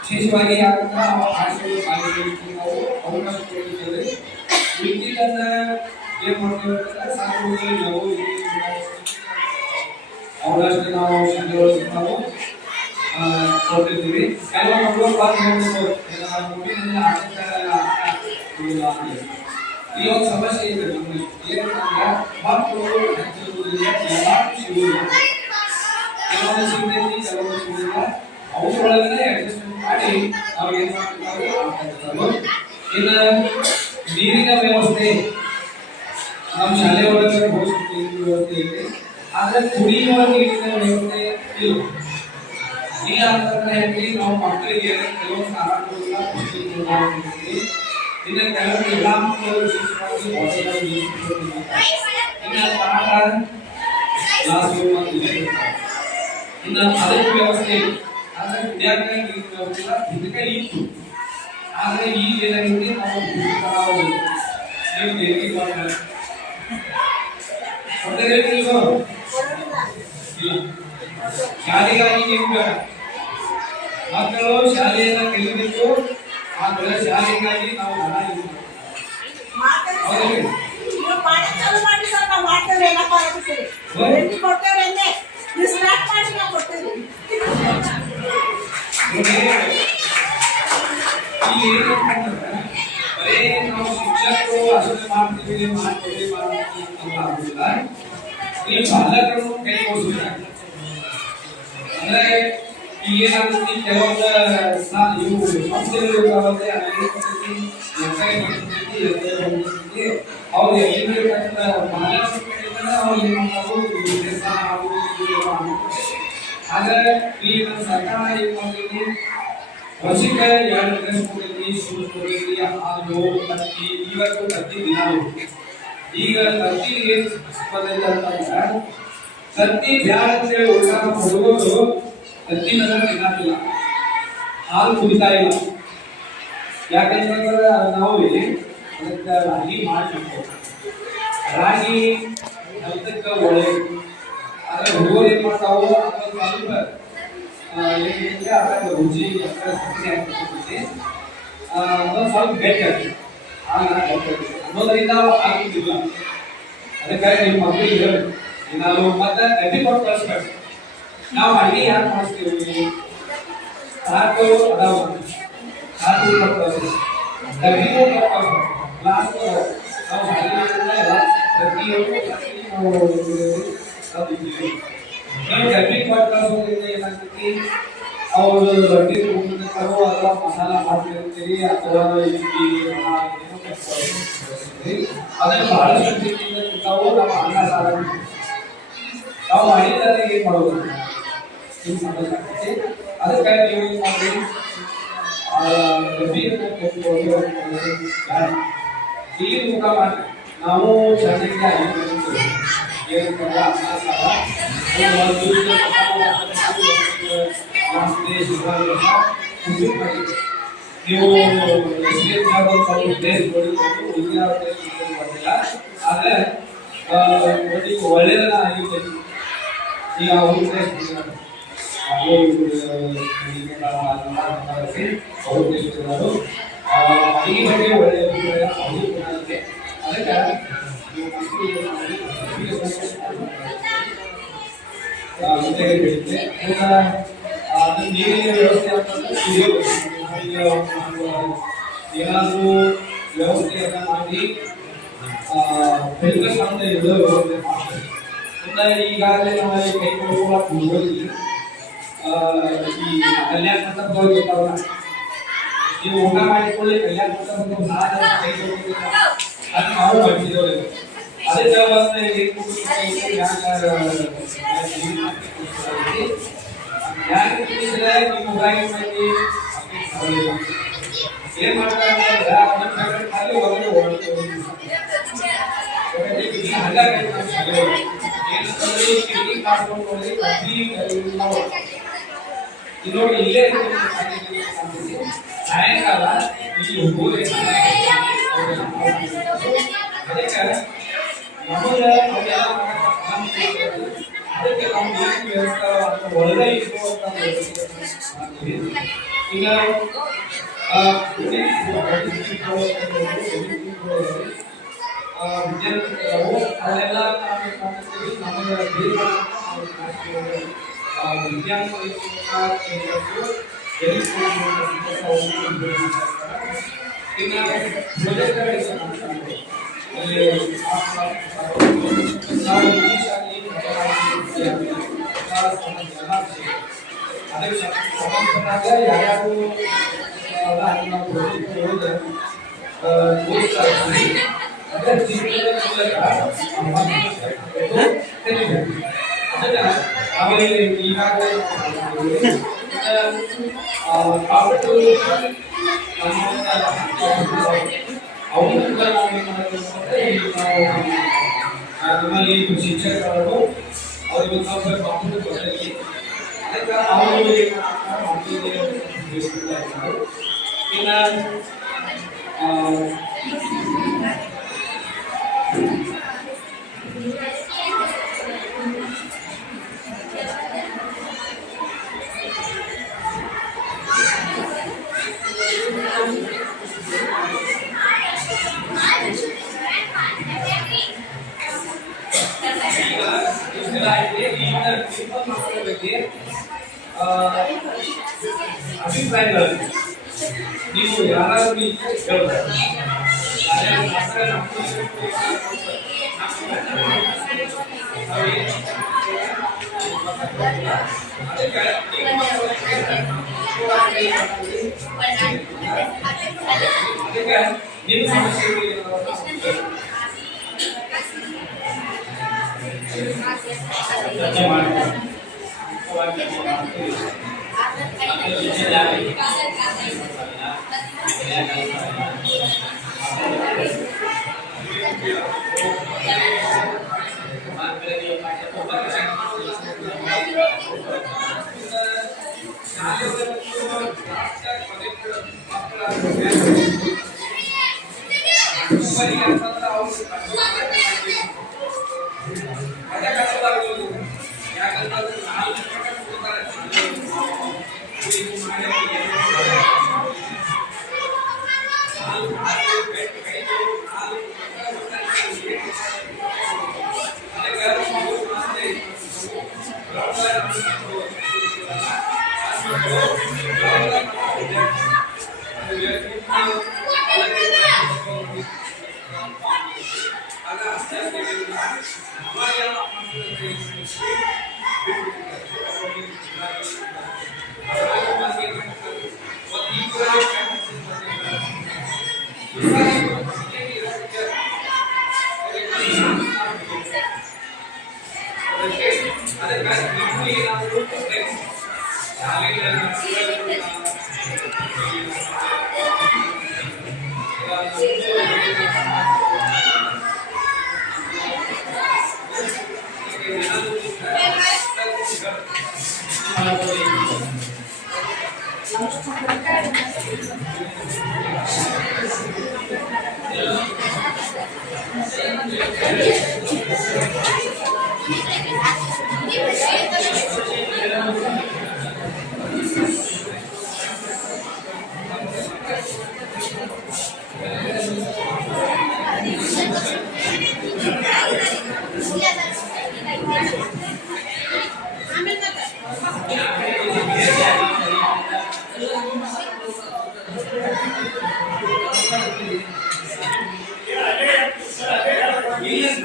ವಿಶೇಷವಾಗಿ ಯಾಕಂದ್ರೆ ನಾವು ಆಟಗಳು ಪಾಲ್ಗೊಳ್ಳಿಕ್ಕೆ ನಾವು ಅವಕಾಶ ಕೊಟ್ಟಿದ್ದೇವೆ. ಉಳಿದಿದ್ದನ್ನ ಏನ್ ಮಾಡ್ತೇವೆ ಅಂತಂದ್ರೆ ಸಾಕುಗಳಿಗೆ ನಾವು ಅವರಷ್ಟು ನಾವು ಶಾಲೆಗಳಿಗೆ ನಾವು ಕೊಟ್ಟಿರ್ತೀವಿ. ಕೆಲವು ಮಕ್ಕಳು ಈ ಒಂದು ಸಮಸ್ಯೆ ಇದೆ ನಮ್ಮಲ್ಲಿ. ಏನಂತಂದ್ರೆ ಮಕ್ಕಳು ಕೆಲವೊಂದು ಸಿಗ್ತೈತಿ, ಕೆಲವೊಂದು ಸಿಗುದಿಲ್ಲ. ಅವುಗಳನ್ನೇ ಅಡ್ಜಸ್ಟ್ಮೆಂಟ್ ಮಾಡಿ ನಾವು ಏನ್ ಮಾಡ್ತೀವಿ. ಇನ್ನು ನೀರಿನ ವ್ಯವಸ್ಥೆ ನಮ್ಮ ಶಾಲೆ ಒಳಗೆ ವ್ಯವಸ್ಥೆ ಇದೆ, ಆದ್ರೆ ಕುಡಿಯುವ ನೀರಿನ ವ್ಯವಸ್ಥೆ ಇಲ್ಲ. ಇಲ್ಲ ಅಂತಂದ್ರೆ ಹೇಳಿ ನಾವು ಮಕ್ಕಳಿಗೆ ಕೆಲವೊಂದು ಆಹಾರಗಳನ್ನ ಕೊಡ್ತೀವಿ. ಇನ್ನು ಕೆಲವು ಎಲ್ಲಾ ಮಕ್ಕಳು ವಿಶೇಷವಾಗಿ ಇನ್ನು ಪಾಠ ಕ್ಲಾಸ್ ರೂಮ್ ಅಂತ ಇದೆ. ಇನ್ನು ಅದಕ್ಕೆ ವ್ಯವಸ್ಥೆ ಇಲ್ಲ. ಆದ್ರೆ ಕುಡಿಯಾಕ ನೀರಿನ ವ್ಯವಸ್ಥೆ ಇದಕ್ಕೆ ಇತ್ತು. ಆದ್ರೆ ಈಗ ಏನಾಗಿದೆ, ನಾವು ನೀವು ದೇವಿ ಮಾಡ್ತಾರೆ ಇಲ್ಲ ಶಾಲೆಗಾಗಿ ನೀವು ಬೇಡ. ಮಕ್ಕಳು ಶಾಲೆಯನ್ನ ಕಲಿಬೇಕು, ಆದ್ರೆ ಶಾಲೆಗಾಗಿ ನಾವು ಹಣ ಬರೀ ನಾವು ಶಿಕ್ಷಕರು ಅಷ್ಟೇ ಮಾಡ್ತೀವಿ ಆಗುದಿಲ್ಲ. ಈ ಪಾಲಕರು ಕೈ ಕೊಡಿಸ್ಬೇಕು. ಅಂದ್ರೆ ಈಗ ಏನಾಗುತ್ತೆ, ಕೆಲವೊಂದು ಇವು ಸಂಸ್ಥೆಗಳು ಇರ್ತಾವಲ್ರಿ, ಅವ್ರು ಎಲ್ಲಿರ್ತಕ್ಕಂಥ ಪಾಲಕರು ಅವ್ರು ಏನ್ ಮಾಡ್ತಾರು, ಆದ್ರೆ ಈ ಸರ್ಕಾರ ಏನ್ ಮಾಡ್ತೀವಿ, ವರ್ಷಕ್ಕೆ 2 ಡ್ರೆಸ್ ಕೊಡ್ತೀವಿ, ಶೂಸ್ ಕೊಡ್ತೀವಿ, ಹಾಲು ತತ್ತಿ. ಇವತ್ತು ತತ್ತಿ ದಿನ ಈಗ ತತ್ತಿ ಏನ್ ಬಂದೈತೆ ಅಂತಂದ್ರೆ ತತ್ತಿ ಬ್ಯಾಡ ಅಂತೇಳಿ ಉಳ್ಕಾಗ ಹುಡುಗರು ತತ್ತಿನ ತಿನ್ನೋದಿಲ್ಲ, ಹಾಲು ಕುಡಿತಾ ಇಲ್ಲ. ಯಾಕಂತಂದ್ರೆ ನಾವು ಅದಕ್ಕೆ ರಾಗಿ ಮಾಡ್ಬೇಕು. ರಾಗಿ ಹೆಲ್ತಕ್ಕೆ ಒಳ್ಳೆಯದು. ಆದ್ರೆ ಹುಡುಗರು ಏನ್ ಮಾಡ್ತಾವು, ಅದೊಂದು ಸ್ವಲ್ಪ ಏನಿದೆ ಅದ್ರಾಗ ರುಚಿ ಸಕ್ಕರೆ ಹಾಕಿ ಅದೊಂದು ಸ್ವಲ್ಪ ಗಟ್ಟಿ ಆಗ್ತದೆ, ಅನ್ನೋದ್ರಿಂದ ಆಗುದಿಲ್ಲ. ಅದಕ್ಕಾಗಿ ನಿಮ್ಮ ಮಕ್ಕಳಿಗೆ ಹೇಳಬೇಕು, ನಾವು ಮತ್ತೆ ಡಬ್ಬಿ ಕೊಟ್ಟು ಕಳಿಸ್ಬೇಕು. ನಾವು ಅಡಿಗೆ ಯಾಕೆ ಮಾಡಿಸ್ತೀವಿ, ಸಾಕು ಅದಾವ ಸಾಕು ಕೊಟ್ಟು ಕಳಿಸ್ಬೇಕು, ಡಬ್ಬಿ ಕೊಟ್ಟು ಕಳಿಸ್ಬೇಕು. ಲಾಸ್ಟ್ ನಾವು ಪ್ರತಿಯೊಂದು ನೀವು ಡಬ್ಬಿ ಕೊಟ್ಟು ಕಳಿಸೋದ್ರಿಂದ ಏನಾಗ್ತೈತಿ, ಅವರು ರೊಟ್ಟಿ ತಗೊಂಡಿರ್ತಾರೋ ಅಥವಾ ಮಸಾಲ ಹಾಕಿರ್ತೀರಿ ಅಥವಾ ಅದನ್ನು ಬಹಳಷ್ಟು ರೀತಿಯಿಂದ ತಿಂತಾವು. ನಮ್ಮ ಅನ್ನ ಸಾರ ನಾವು ಮಾಡಿದ್ರೆ ಏನ್ ಮಾಡೋದು, ಅದಕ್ಕಾಗಿ ನೀವು ಏನ್ ಮಾಡಿ ಇಲ್ಲಿ ಊಟ ಮಾಡಿ. ನಾವು ಶಾಲೆಗೆ ಏನಂತಂದ್ರೆ ಅನ್ನ ಸಾರ ನೀವು ಆದ್ರೆ ಒಳ್ಳೆಯದನ್ನ ಆಗಿರ್ತೈತಿ. ಈಗ ಅವ್ರು ಈ ಬಗ್ಗೆ ಒಳ್ಳೆಯ ಅಭಿಪ್ರಾಯ ಅದಕ್ಕೆ ನೀರಿನ ವ್ಯವಸ್ಥೆ ಏನಾದರೂ ವ್ಯವಸ್ಥೆಯನ್ನ ಮಾಡಿ ಫಿಲ್ಟರ್ ಅಂತ ಇರೋ ವ್ಯವಸ್ಥೆ ಮಾಡ್ತಾರೆ. ಈಗಾಗಲೇ ನಮ್ಮಲ್ಲಿ ಕೈ ತೊಳ್ಕೊಳ್ಳೋಕೆ ಹೋಗೋದಿಲ್ಲ. ಈ ಕಲ್ಯಾಣ ಮಂಟಪದೊಳಗೆ ಇರ್ತಾವಲ್ಲ, ನೀವು ಊಟ ಮಾಡಿಕೊಳ್ಳಿ ಕಲ್ಯಾಣ ಮಂಟಪದ ಸಾಲ ಕೈ ತೊಳ್ಕೊಳ್ಳಿ ಅದನ್ನ ನಾವು ಮಾಡ್ತಿದ್ದೇವೆ. ಅದಕ್ಕೆ ಒಂದು ಯಾಕೆ ತಿಳಿಸಿದ್ರೆ ನೀವು ಊರಾಗಿ ಮಾಡಿ ಏನ್ ಮಾಡ್ತಾರೆ ಖಾಲಿ ಹೊರಗೆ ನೋಡಿ ಇಲ್ಲೇ ಸಾಯಂಕಾಲ ಇಲ್ಲಿ ಹೋಗಿ ಅದಕ್ಕೆ ನಮಗೆ ಅದಕ್ಕೆ ನಾವು ನೀತಿ ವ್ಯವಸ್ಥೆ ಒಳ್ಳೆ ಇತ್ತು ಅಂತ ಮಾಡ್ತೀವಿ. ಈಗ ವಿದ್ಯಾರ್ಥಿಗಳು ಅವರೆಲ್ಲ ನಮಗೆ ವಿಜ್ಞಾನ ಇನ್ನು ನಾವು ಇಂಗ್ಲೀಷಾಗಿ ಅದಕ್ಕೆ ಸಂಬಂಧಪಟ್ಟಾಗ ಯಾರ್ಯಾರು ಅದರ ಜೀವನದ ಮೂಲಕ ಆಮೇಲೆ ಈಗಾಗಲೇ ಅವನು ಕೂಡ ನಮ್ಮಲ್ಲಿ ಶಿಕ್ಷಕರು ಅವ್ರಿಗೆ ಸ್ವಲ್ಪ ಕಾಂಪಿಟೇಟ್ ಕೊಟ್ಟಿದ್ದೀವಿ. ಅದಕ್ಕೆ ಅವರು ಇನ್ನು ಅಭಿಪ್ರಾಯಗಳು ನೀವು ಯಾರಾದ್ರೂ ಹೇಳ್ತಾರೆ ನಿಮ್ಮ ಸಮಸ್ಯೆ ಚರ್ಚೆ ಮಾಡ್ತೀವಿ.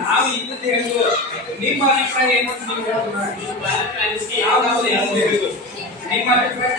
ನಾವು ಇದ್ದದ್ದು ಹೇಳುದು ನಿಮ್ಮ ಅಭಿಪ್ರಾಯ ಏನು ಅಂತ ನೀವು ಯಾವ್ದಾವ್ದು ಯಾವ್ದು ಹೇಳುದು ನಿಮ್ಮ ಅಭಿಪ್ರಾಯ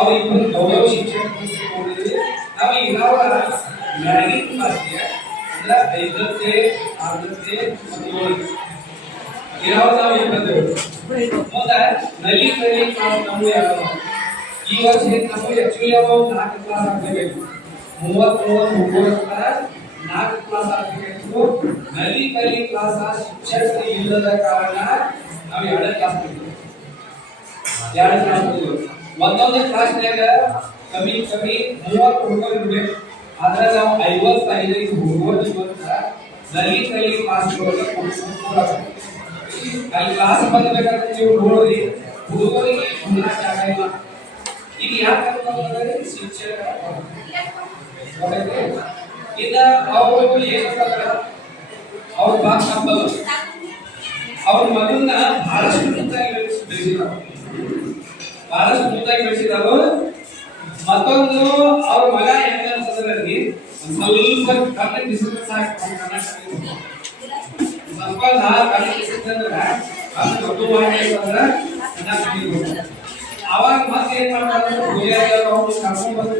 ಅವ್ರು ಇಬ್ಬರು ಗೌರವ ಶಿಕ್ಷಣ ಕೊಟ್ಟಿದ್ವಿ. ನಾವು ಯಾವ ಮ್ಯಾಗಿನ ಕ್ಲಾಸ್ಗೆ ಅಂದ್ರೆ 5ನೇ 6ನೇ ಮತ್ತು 7ನೇ ಯಾವ ನಾವು ಇರ್ತೇವೆ ಮೊದಲ ನಲ್ಲಿ ಕ್ಲಾಸ್ ನಮ್ಗೆ ಯಾವ ಈ ವರ್ಷ ನಾವು ಆಕ್ಚುಲಿ ನಾವು 4 ಕ್ಲಾಸ್ ಆಗಬೇಕು 30 4 ಕ್ಲಾಸ್ ಆಗಬೇಕು. ನಲ್ಲಿ ಕ್ಲಾಸ್ ಶಿಕ್ಷಕರು ಇಲ್ಲದ ಕಾರಣ ನಾವು 2 ಕ್ಲಾಸ್ ಮಾಡಿದ್ವಿ. 2 ಕ್ಲಾಸ್ ಮಾಡಿದ್ವಿ. ಒಂದೊಂದು ಕ್ಲಾಸ್ನಾಗ ಕಮ್ಮಿ 30 ಹುಡುಗರು ಇರಬೇಕು. ಆದ್ರೆ ನಾವು 55 ಹುಡುಗರು ಇವತ್ತ ನಲ್ಲಿ ಕ್ಲಾಸ್ಗಳಿಗೆ ಅಲ್ಲಿ ಕ್ಲಾಸ್ ಬಂದಬೇಕಾದ್ರೆ ನೀವು ನೋಡ್ರಿ ಹುಡುಗರಿಗೆ ಜಾಗ ಇಲ್ಲ. ಈಗ ಯಾಕಂದ್ರೆ ಶಿಕ್ಷಕ ಇನ್ನ ಅವರು ಏನಂತಂದ್ರ ಅವ್ರ ಬಾಕ್ ನಂಬಲ್ಲ. ಅವ್ರ ಮಗನ್ನ ಬಹಳಷ್ಟು ಮುದ್ದಾಗಿ ಬೆಳೆಸಿದಾರು. ಮತ್ತೊಂದು ಅವ್ರ ಮಗ ಹೆಂಗಂತಂದ್ರೆ ಸ್ವಲ್ಪ ಕಣ್ಣ ಡಿಸಿಪ್ಲಿನ್ ಸ್ವಲ್ಪ ಕಣ್ಣ ಡಿಸಿಪ್ಲಿನ್ ಅವಾಗ ಮತ್ತೆ ಏನ್ ಮಾಡ್ತಾರೆ ಕರ್ಕೊಂಡ್ ಬಂದ್ರೆ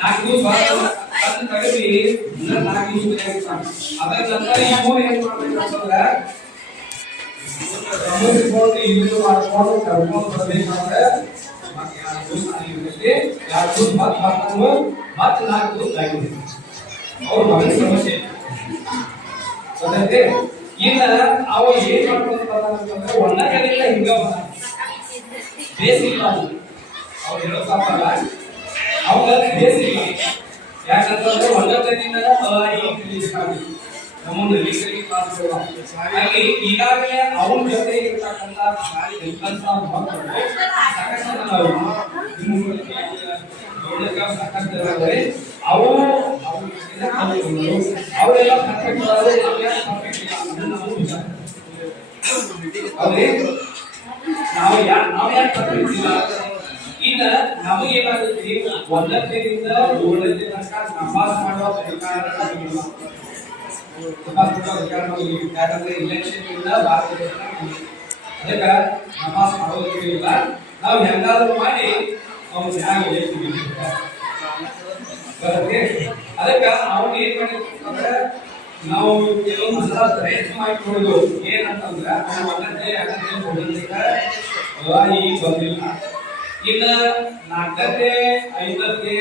4 ದಿವಸ ತಗಲಿ 4 ದಿವಸ ಅದರ ನಂತರ ಈ ಮೂರು ಏನ್ ಮಾಡ್ಬೇಕಂತಂದ್ರೆ ಇನ್ನು ಮಾಡ್ಕೊಂಡು ಕರ್ಕೊಂಡು ಬರ್ಬೇಕಂದ್ರೆ ಮತ್ತೆ 2 ದಿವಸ ಆಗಿರುತ್ತೆ. 2 ದಿವಸ ಮತ್ತೆ 4 ದಿವಸ ಆಗಿದೆ ಅವ್ರ ಮಗನ ಸಮಸ್ಯೆ ಗೊತ್ತೈತೆ. ಇನ್ನ ಅವ ಏನ್ ಮಾಡ್ಕೊಂಡ್ರೆ ಒಣ್ಣ ಕಡೆಯಿಂದ ಹಿಂಗ ಬೇಸಿಲ್ಲ ಅವ್ರು ಹೇಳೋ ತಪ್ಪಲ್ಲ. ಅವಾಗ ಬೇಸಿಲ್ಲ ಯಾಕಂತಂದ್ರೆ ಒಂದರಿಂದ ನಮ್ಮಲ್ಲಿ ಕ್ಲಾಸ್ ಹಾಗೆ ಈಗಾಗಲೇ ಅವ್ರ ಜೊತೆ ಇರ್ತಕ್ಕಂಥ ಮಕ್ಕಳು ಸಾಕಷ್ಟು ಅವರು ಅವರೆಲ್ಲ ನಾವು ಯಾಕೆ ಪರ್ಫೆಕ್ಟ್ ಇಲ್ಲ. ಈಗ ನಮಗೇನಾಗುತ್ತೆ 1ನೇ 7ನೇ ತನಕ ನಮಾಜ್ ಮಾಡುವ ಅಧಿಕಾರ ಯಾಕಂದ್ರೆ ಇಲೆಕ್ಷನ್ ಇಲ್ಲ ಭಾರತ ಅದಕ್ಕೆ ನಮಾಜ್ ಮಾಡೋದಕ್ಕೆ ಇಲ್ಲ. ನಾವು ಹೆಂಗಾದ್ರೂ ಮಾಡಿ ಅವ್ರು ಹೇಗೆ ಹೇಳ್ತೀವಿ ಅದಕ್ಕೆ ಅವ್ರು ಏನ್ ಮಾಡಿದ್ರೆ ನಾವು ಕೆಲವೊಂದು ಸಲ ಪ್ರಯತ್ನ ಮಾಡಿಕೊಳ್ಳೋದು ಏನಂತಂದ್ರೆ ಈ ಬಂದಿಲ್ಲ. ಇನ್ನ 4ನೇ 5ನೇ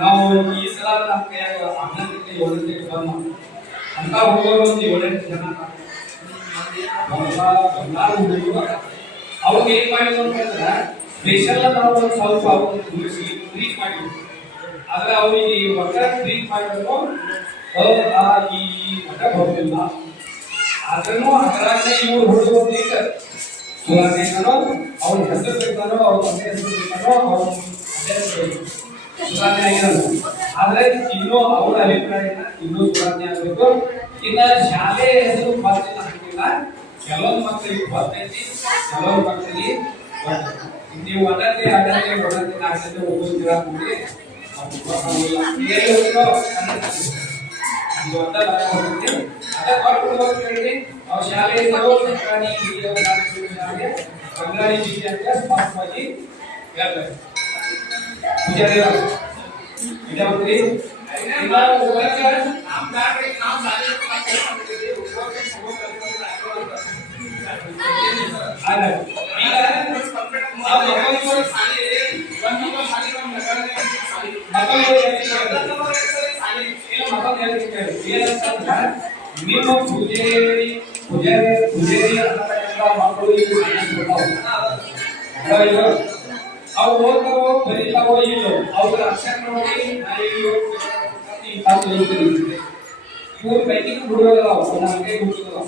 ನಾವು ಈ ಸಲ ನಮ್ಮ ಕೈಯಾಗ 11ನೇ 7ನೇ ಬಂದ ಅಂತ ಹುಡುಗರು ಒಂದು 7-8 ಜನ ಅವ್ರಿಗೆ ಏನ್ ಮಾಡಿದ್ರು ಅಂತಂದ್ರೆ ಸ್ಪೆಷಲ್ ನಾವು ಒಂದು ಸ್ವಲ್ಪ ಅವ್ರಿಗೆ ಟ್ರೀಟ್ ಮಾಡಿದ್ವಿ. ಆದ್ರೆ ಅವ್ರಿಗೆ ಒಟ್ಟ ಟ್ರೀಟ್ ಮಾಡಿದ್ರು ಈ ಮಠ ಹೋಗಿಲ್ಲ. ಆದ್ರೂ ಅದರಾಗ ಇವ್ರು ಹುಡುಗರು ಸುಧಾರಣೆನೋ ಅವ್ರ ಹೆಸರು ಬೇಕಾನೋ ಅವ್ರ ತಂದೆ ಹೆಸರು ಬೇಕಾನೋ ಅವ್ರ ಸುಧಾರಣೆ ಆಗಿರಲ್ಲ. ಆದ್ರೆ ಇನ್ನೂ ಅವರ ಅಭಿಪ್ರಾಯ ಇನ್ನೂ ಸುಧಾರಣೆ ಆಗಬೇಕು. ಇನ್ನ ಶಾಲೆ ಹೆಸರು ಬರ್ತಿಲ್ಲ ಹಾಕಿಲ್ಲ. ಕೆಲವೊಂದು ಮಕ್ಕಳಿಗೆ ಬರ್ತೈತಿ, ಕೆಲವೊಂದು ಮಕ್ಕಳಿಗೆ ನೀವು 1ನೇ 2ನೇ 3ನೇ 4ನೇ ಓದಿಸ್ತೀರಾ ನೋಡಿ ಅವ್ರ ಶಾಲೆ ಸರ್ಕಾರಿ ಬಂಗಾಳಿ ವಿದ್ಯಾರ್ಥಿ ಸ್ಪಷ್ಟವಾಗಿ ಹೇಳ್ತಾರೆ. ವಿದ್ಯಾರ್ಥಿ ನಿಮ್ಮ ಪೂಜಾರಿ ಅನ್ನತಕ್ಕಂಥ ಮಕ್ಕಳು ಅವ್ರು ಓದ್ತಾವೋ ಬರೀತಾವೋ ಇಲ್ಲೋ ಅವ್ರ ಅಕ್ಷರ ನೋಡಿ ಇವ್ರು ಬೈಕಿಂಗ್ ಹುಡುಗರು ನಮಗೆ ಹುಡುಗರು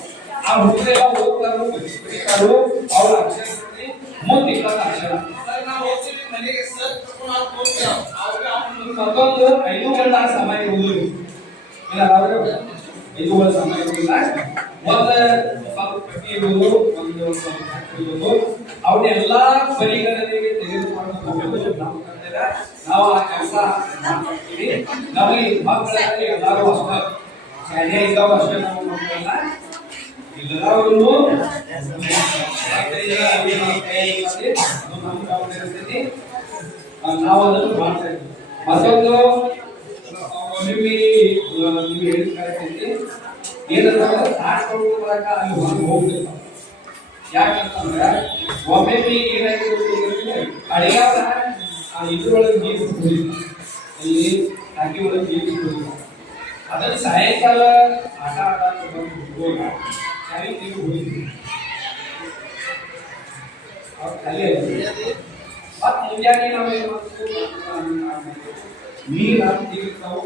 ಆ ಹುಡುಗರೆಲ್ಲ ಓದ್ತಾರೋ ಬರೀತಾರೋ ಅವ್ರ ಅಕ್ಷರ ನೋಡಿ ಮುಂದೆ ಅಕ್ಷರ ಮತ್ತೊಂದು 5 ಗಂಟೆ ಸಮಯ ಇರುವುದು ಇಲ್ಲ. 5 ಗಂಟೆ ಸಮಯ ಇರುವುದಿಲ್ಲ. ಒಂದು ಪಟ್ಟಿ ಇರುವುದು, ಒಂದು ಅವನ್ನೆಲ್ಲ ಪರಿಗಣನೆಗೆ ತೆಗೆದುಕೊಂಡು ನಾವು ಆ ಕೆಲಸ ಮಾಡ್ತೀವಿ. ನಮಗೆ ಮಕ್ಕಳಲ್ಲಿ ಎಲ್ಲರೂ ಅಷ್ಟೇ ಶಾಲೆ ಇದ್ದಾವ ಅಷ್ಟೇ ನಾವು ಮಕ್ಕಳನ್ನ ಎಲ್ಲರೂ ನಾವು ಅದನ್ನು ಮಾಡ್ತಾ ಇದ್ದೀವಿ. ಮತ್ತೊಂದು ನೀವು ಹೇಳಿದ ಏನಂತಂದ್ರೆ ಆಡ್ಕೊಂಡು ಬರಕ ಅಲ್ಲಿ ಹೊರಗೆ ಹೋಗ್ಬೇಕು. ಯಾಕಂತಂದ್ರೆ ಒಮ್ಮೆ ಏನಾಗಿರುತ್ತೆ ಅಡಿಯಾಗ ಇದ್ರೊಳಗೆ ನೀರು ಕುಡಿಯುತ್ತೆ, ಇಲ್ಲಿ ಟಾಕಿ ಒಳಗೆ ನೀರು ಕುಡಿಯುತ್ತೆ. ಅದನ್ನು ಸಾಯಂಕಾಲ ಆಟ ಆಡಕ್ಕೆ ಬಂದು ಹುಡುಗ ಯಾರಿಗೆ ನೀರು ಕುಡಿಯುತ್ತೆ ಅವ್ರು ಕಲೆ ಮತ್ತೆ ಮುಂಜಾನೆ ನಾವು ಏನು ಮಾಡ್ತೀವಿ ನೀರು ಹಾಕ್ತಿರ್ತಾವು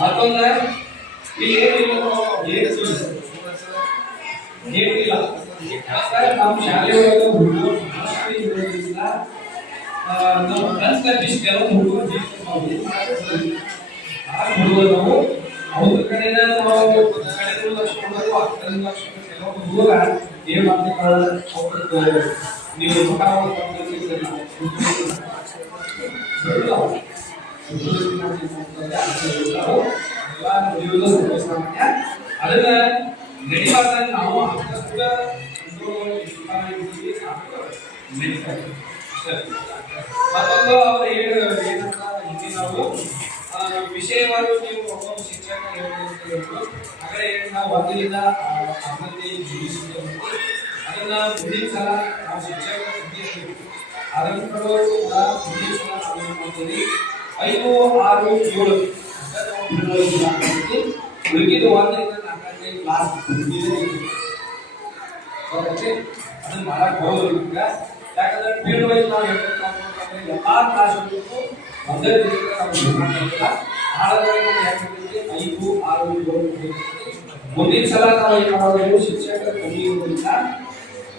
ಮತ್ತೊಂದ ಇಲ್ಲಿ ಏನಿಲ್ಲ ನಮ್ಮ ಶಾಲೆಯೊಳಗೆ ಹುಡುಗರು ನಾವು ಕನ್ಸ್ಟ್ರಕ್ಷನ್ ಕೆಲವು ಹುಡುಗರು ನಾವು ಅವ್ರ ಕಡೆನ ನಾವು ಕಡೆ ಲಕ್ಷ ಕೊಡೋದು 10 ಲಕ್ಷ ಕೆಲವು ಹುಡುಗರ ಏನ್ ಮಾಡ್ತಾರೆ ನೀವು ಅದನ್ನ ನಡಿಬಾರ್ದಂಗೆ ನಾವು ಮತ್ತೊಂದು ಅವ್ರು ಏನಂತ ಹಿಂದಿ ನಾವು ವಿಷಯವಾರು ನೀವು ಒಬ್ಬ ಶಿಕ್ಷಕ ಹೇಳಬೇಕು ಹಾಗೆ ನಾವು ಒಂದರಿಂದ 10ನೇ ಜೀವಿಸಿದ್ದೇವೆ. ಅದನ್ನ ಮುಂದಿನ ಸಲ ನಾವು ಶಿಕ್ಷಕ ಅದನ್ನು ಕೂಡ ಮುಂದಿನ ಸಲ ಮಾಡ್ತೀವಿ. 5, 6, 7 ಉಳಿದಿದ್ದು 1ರಿಂದ 4ನೇ ಕ್ಲಾಸ್ ಅದನ್ನ ಮಾಡಕ್ ಹೋಗೋದಿಲ್ಲ. ಯಾಕಂದ್ರೆ ಫೀಲ್ಡ್ ವೈಸ್ ನಾವು ಹೇಳ್ಬೇಕಂದ್ರೆ ಎಲ್ಲಾ ಕ್ಲಾಸ್ಗಳಿಗೂ ಒಂದೇ ರೀತಿಯ ನಾವು 5, 6, 7 ಮುಂದಿನ ಸಲ ನಾವು ಏನ್ ಮಾಡೋದು ಶಿಕ್ಷಕರ ಕಮ್ಮಿ ಇರೋದ್ರಿಂದ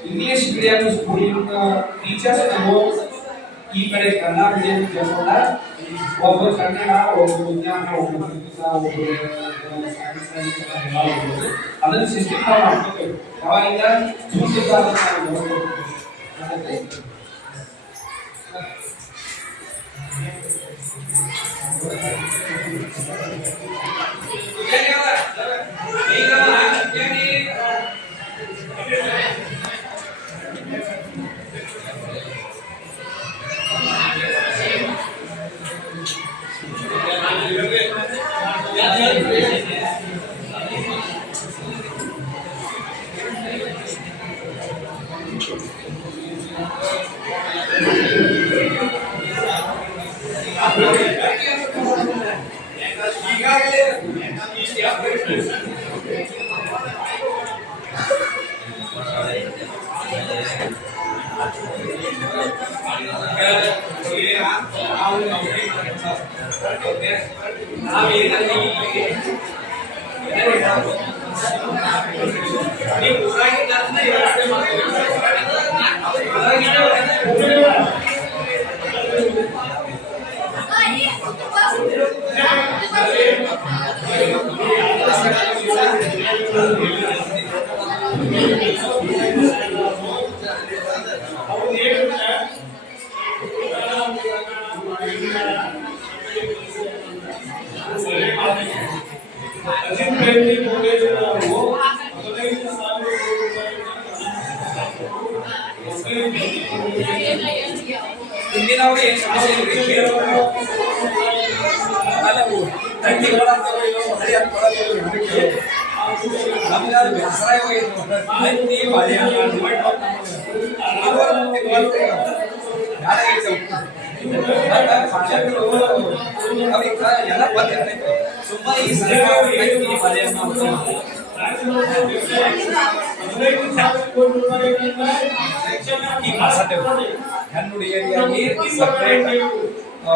ಇಂಗ್ಲಿಷ್ ಮೀಡಿಯಂ ಸ್ಕೂಲಿನ ಟೀಚರ್ಸ್ ನಾವು ಈ ಕಡೆ ಕನ್ನಡ ಮೀಡಿಯಂ ಕೇಳ್ಕೊಂಡ ಒಬ್ಬ ಕನ್ನಡ ಒಬ್ಬ ವಿಜ್ಞಾನ ಒಬ್ಬ ಅದನ್ನ ಸಿಸ್ಟಮ್ ಮಾಡ್ಕೋಬೇಕು. ಯಾವಾಗಿಂದ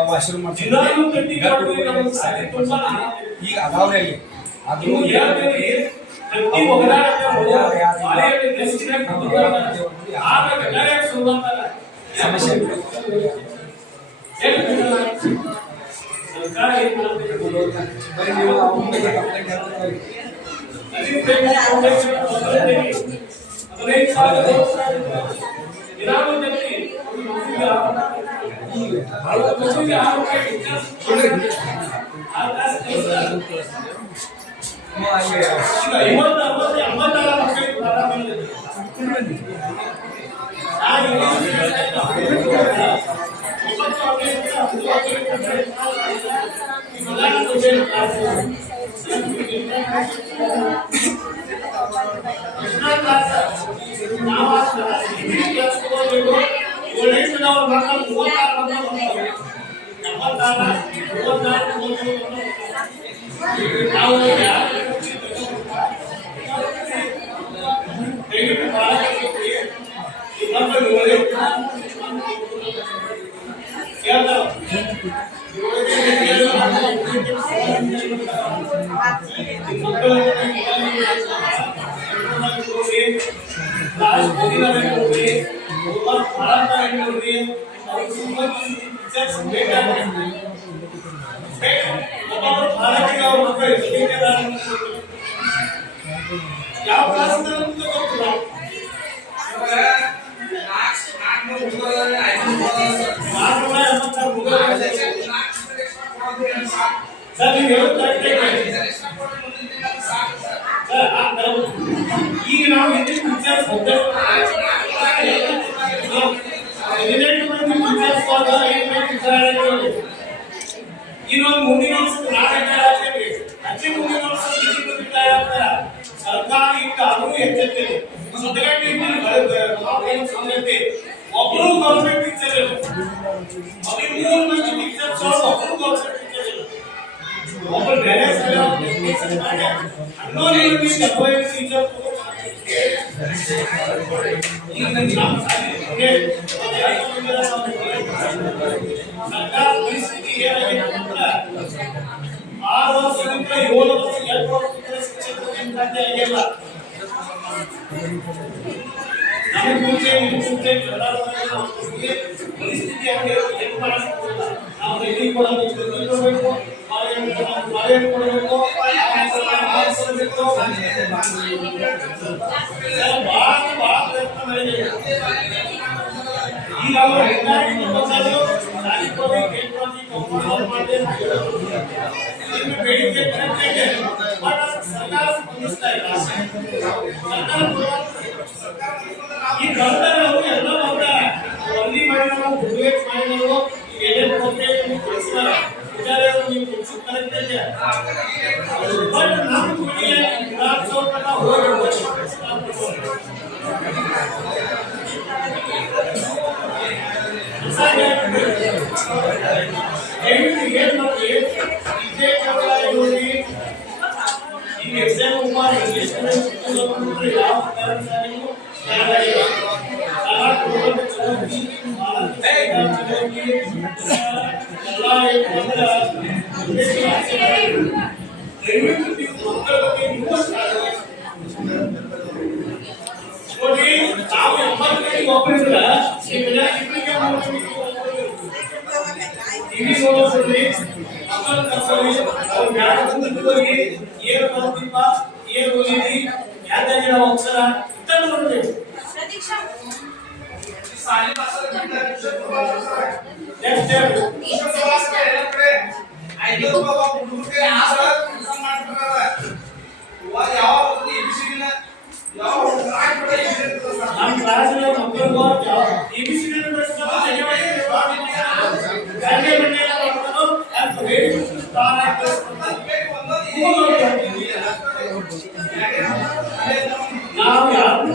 ವಾಶ್ರೂಮ್ ಈಗ ಅದಾವ್ರಿ ಅದು ಸಮಸ್ಯೆ ಯಾವ ಕ್ಲಾಸ್ ಸರ್ ನೀವು ಈಗ ನಾವು ಇನ್ನೊಂದು ಮುಂದಿನ ಸರ್ಕಾರಿ ಕಾನೂನು ಎಚ್ಚೆತ್ತಿದೆ ಒಬ್ಬರು ಗೌರ್ಮೆಂಟ್ ಟೀಚರ್ ಹದಿಮೂರು ಮಂದಿ ಟೀಚರ್ಸ್ ಒಬ್ಬರು ಗೌರ್ಮೆಂಟ್ ಟೀಚರ್ ಒಬ್ಬರು ಬೇರೆ ಸರ್ಕಾರ ಪರಿಸ್ಥಿತಿ ಏನಾಗಿದೆ 6 ವರ್ಷದಿಂದ 7 ವರ್ಷ 2 ವರ್ಷ ಶಿಕ್ಷಕರಿಗೆ ಸಾಧ್ಯ ಆಗಿಲ್ಲ. ನಮ್ಮ ಮುಂಚೆ ಪರಿಸ್ಥಿತಿ ಏನು ಮಾಡಕ್ಕಾಗಲ್ಲ. ನಾವು ರೆಡಿ ಕೊಡಬೇಕು, ಕೊಡಬೇಕು, ಬಹಳ ಪ್ರಯತ್ನ ಮಾಡಿದ್ದೇವೆ. ಈಗ ಅವರು ಬೇಡಿಕೆ ಸರ್ಕಾರ ಸ್ಪಂದಿಸ್ತಾ ಇಲ್ಲ. ಈ ಗಂಧನವರು ಎಲ್ಲ ಅಲ್ಲಿ ಮಾಡಿದ್ರು, ಗುಡ್ವೇಟ್ ಮಾಡಿದ್ರು, ಏನೇನು ಕೊಟ್ಟರೆ ಕಳಿಸ್ತಾರೆ, ವಿಚಾರಗಳು ನೀವು ಕಳಿಸ್ತಾರೆ. ಬಟ್ ನಮ್ಮ ಮನೆಯ ವಿಧಾನಸೌಧನ ಏನ್ ಮಾಡಿ ಇದೇ ನೋಡಿ ಈ ಎಕ್ಸಾಮ್ ಯಾವ ಕಾರಣಕ್ಕೂ ನಾವು 80 ಒಪ್ಪಿದ್ರ ಏನು ಬರ್ತೀಪ ಏನು ಓದಿದಿ ಯಾವ್ದಾಗಿ ನಾವು ಅಕ್ಷರ ಇಷ್ಟನ್ನು ನೋಡ್ಬೇಕು. ನಮ್ಮ ಕ್ಲಾಸ್ ಮಕ್ಕಳಿಗೂ ABCD ನಾವು ಯಾರು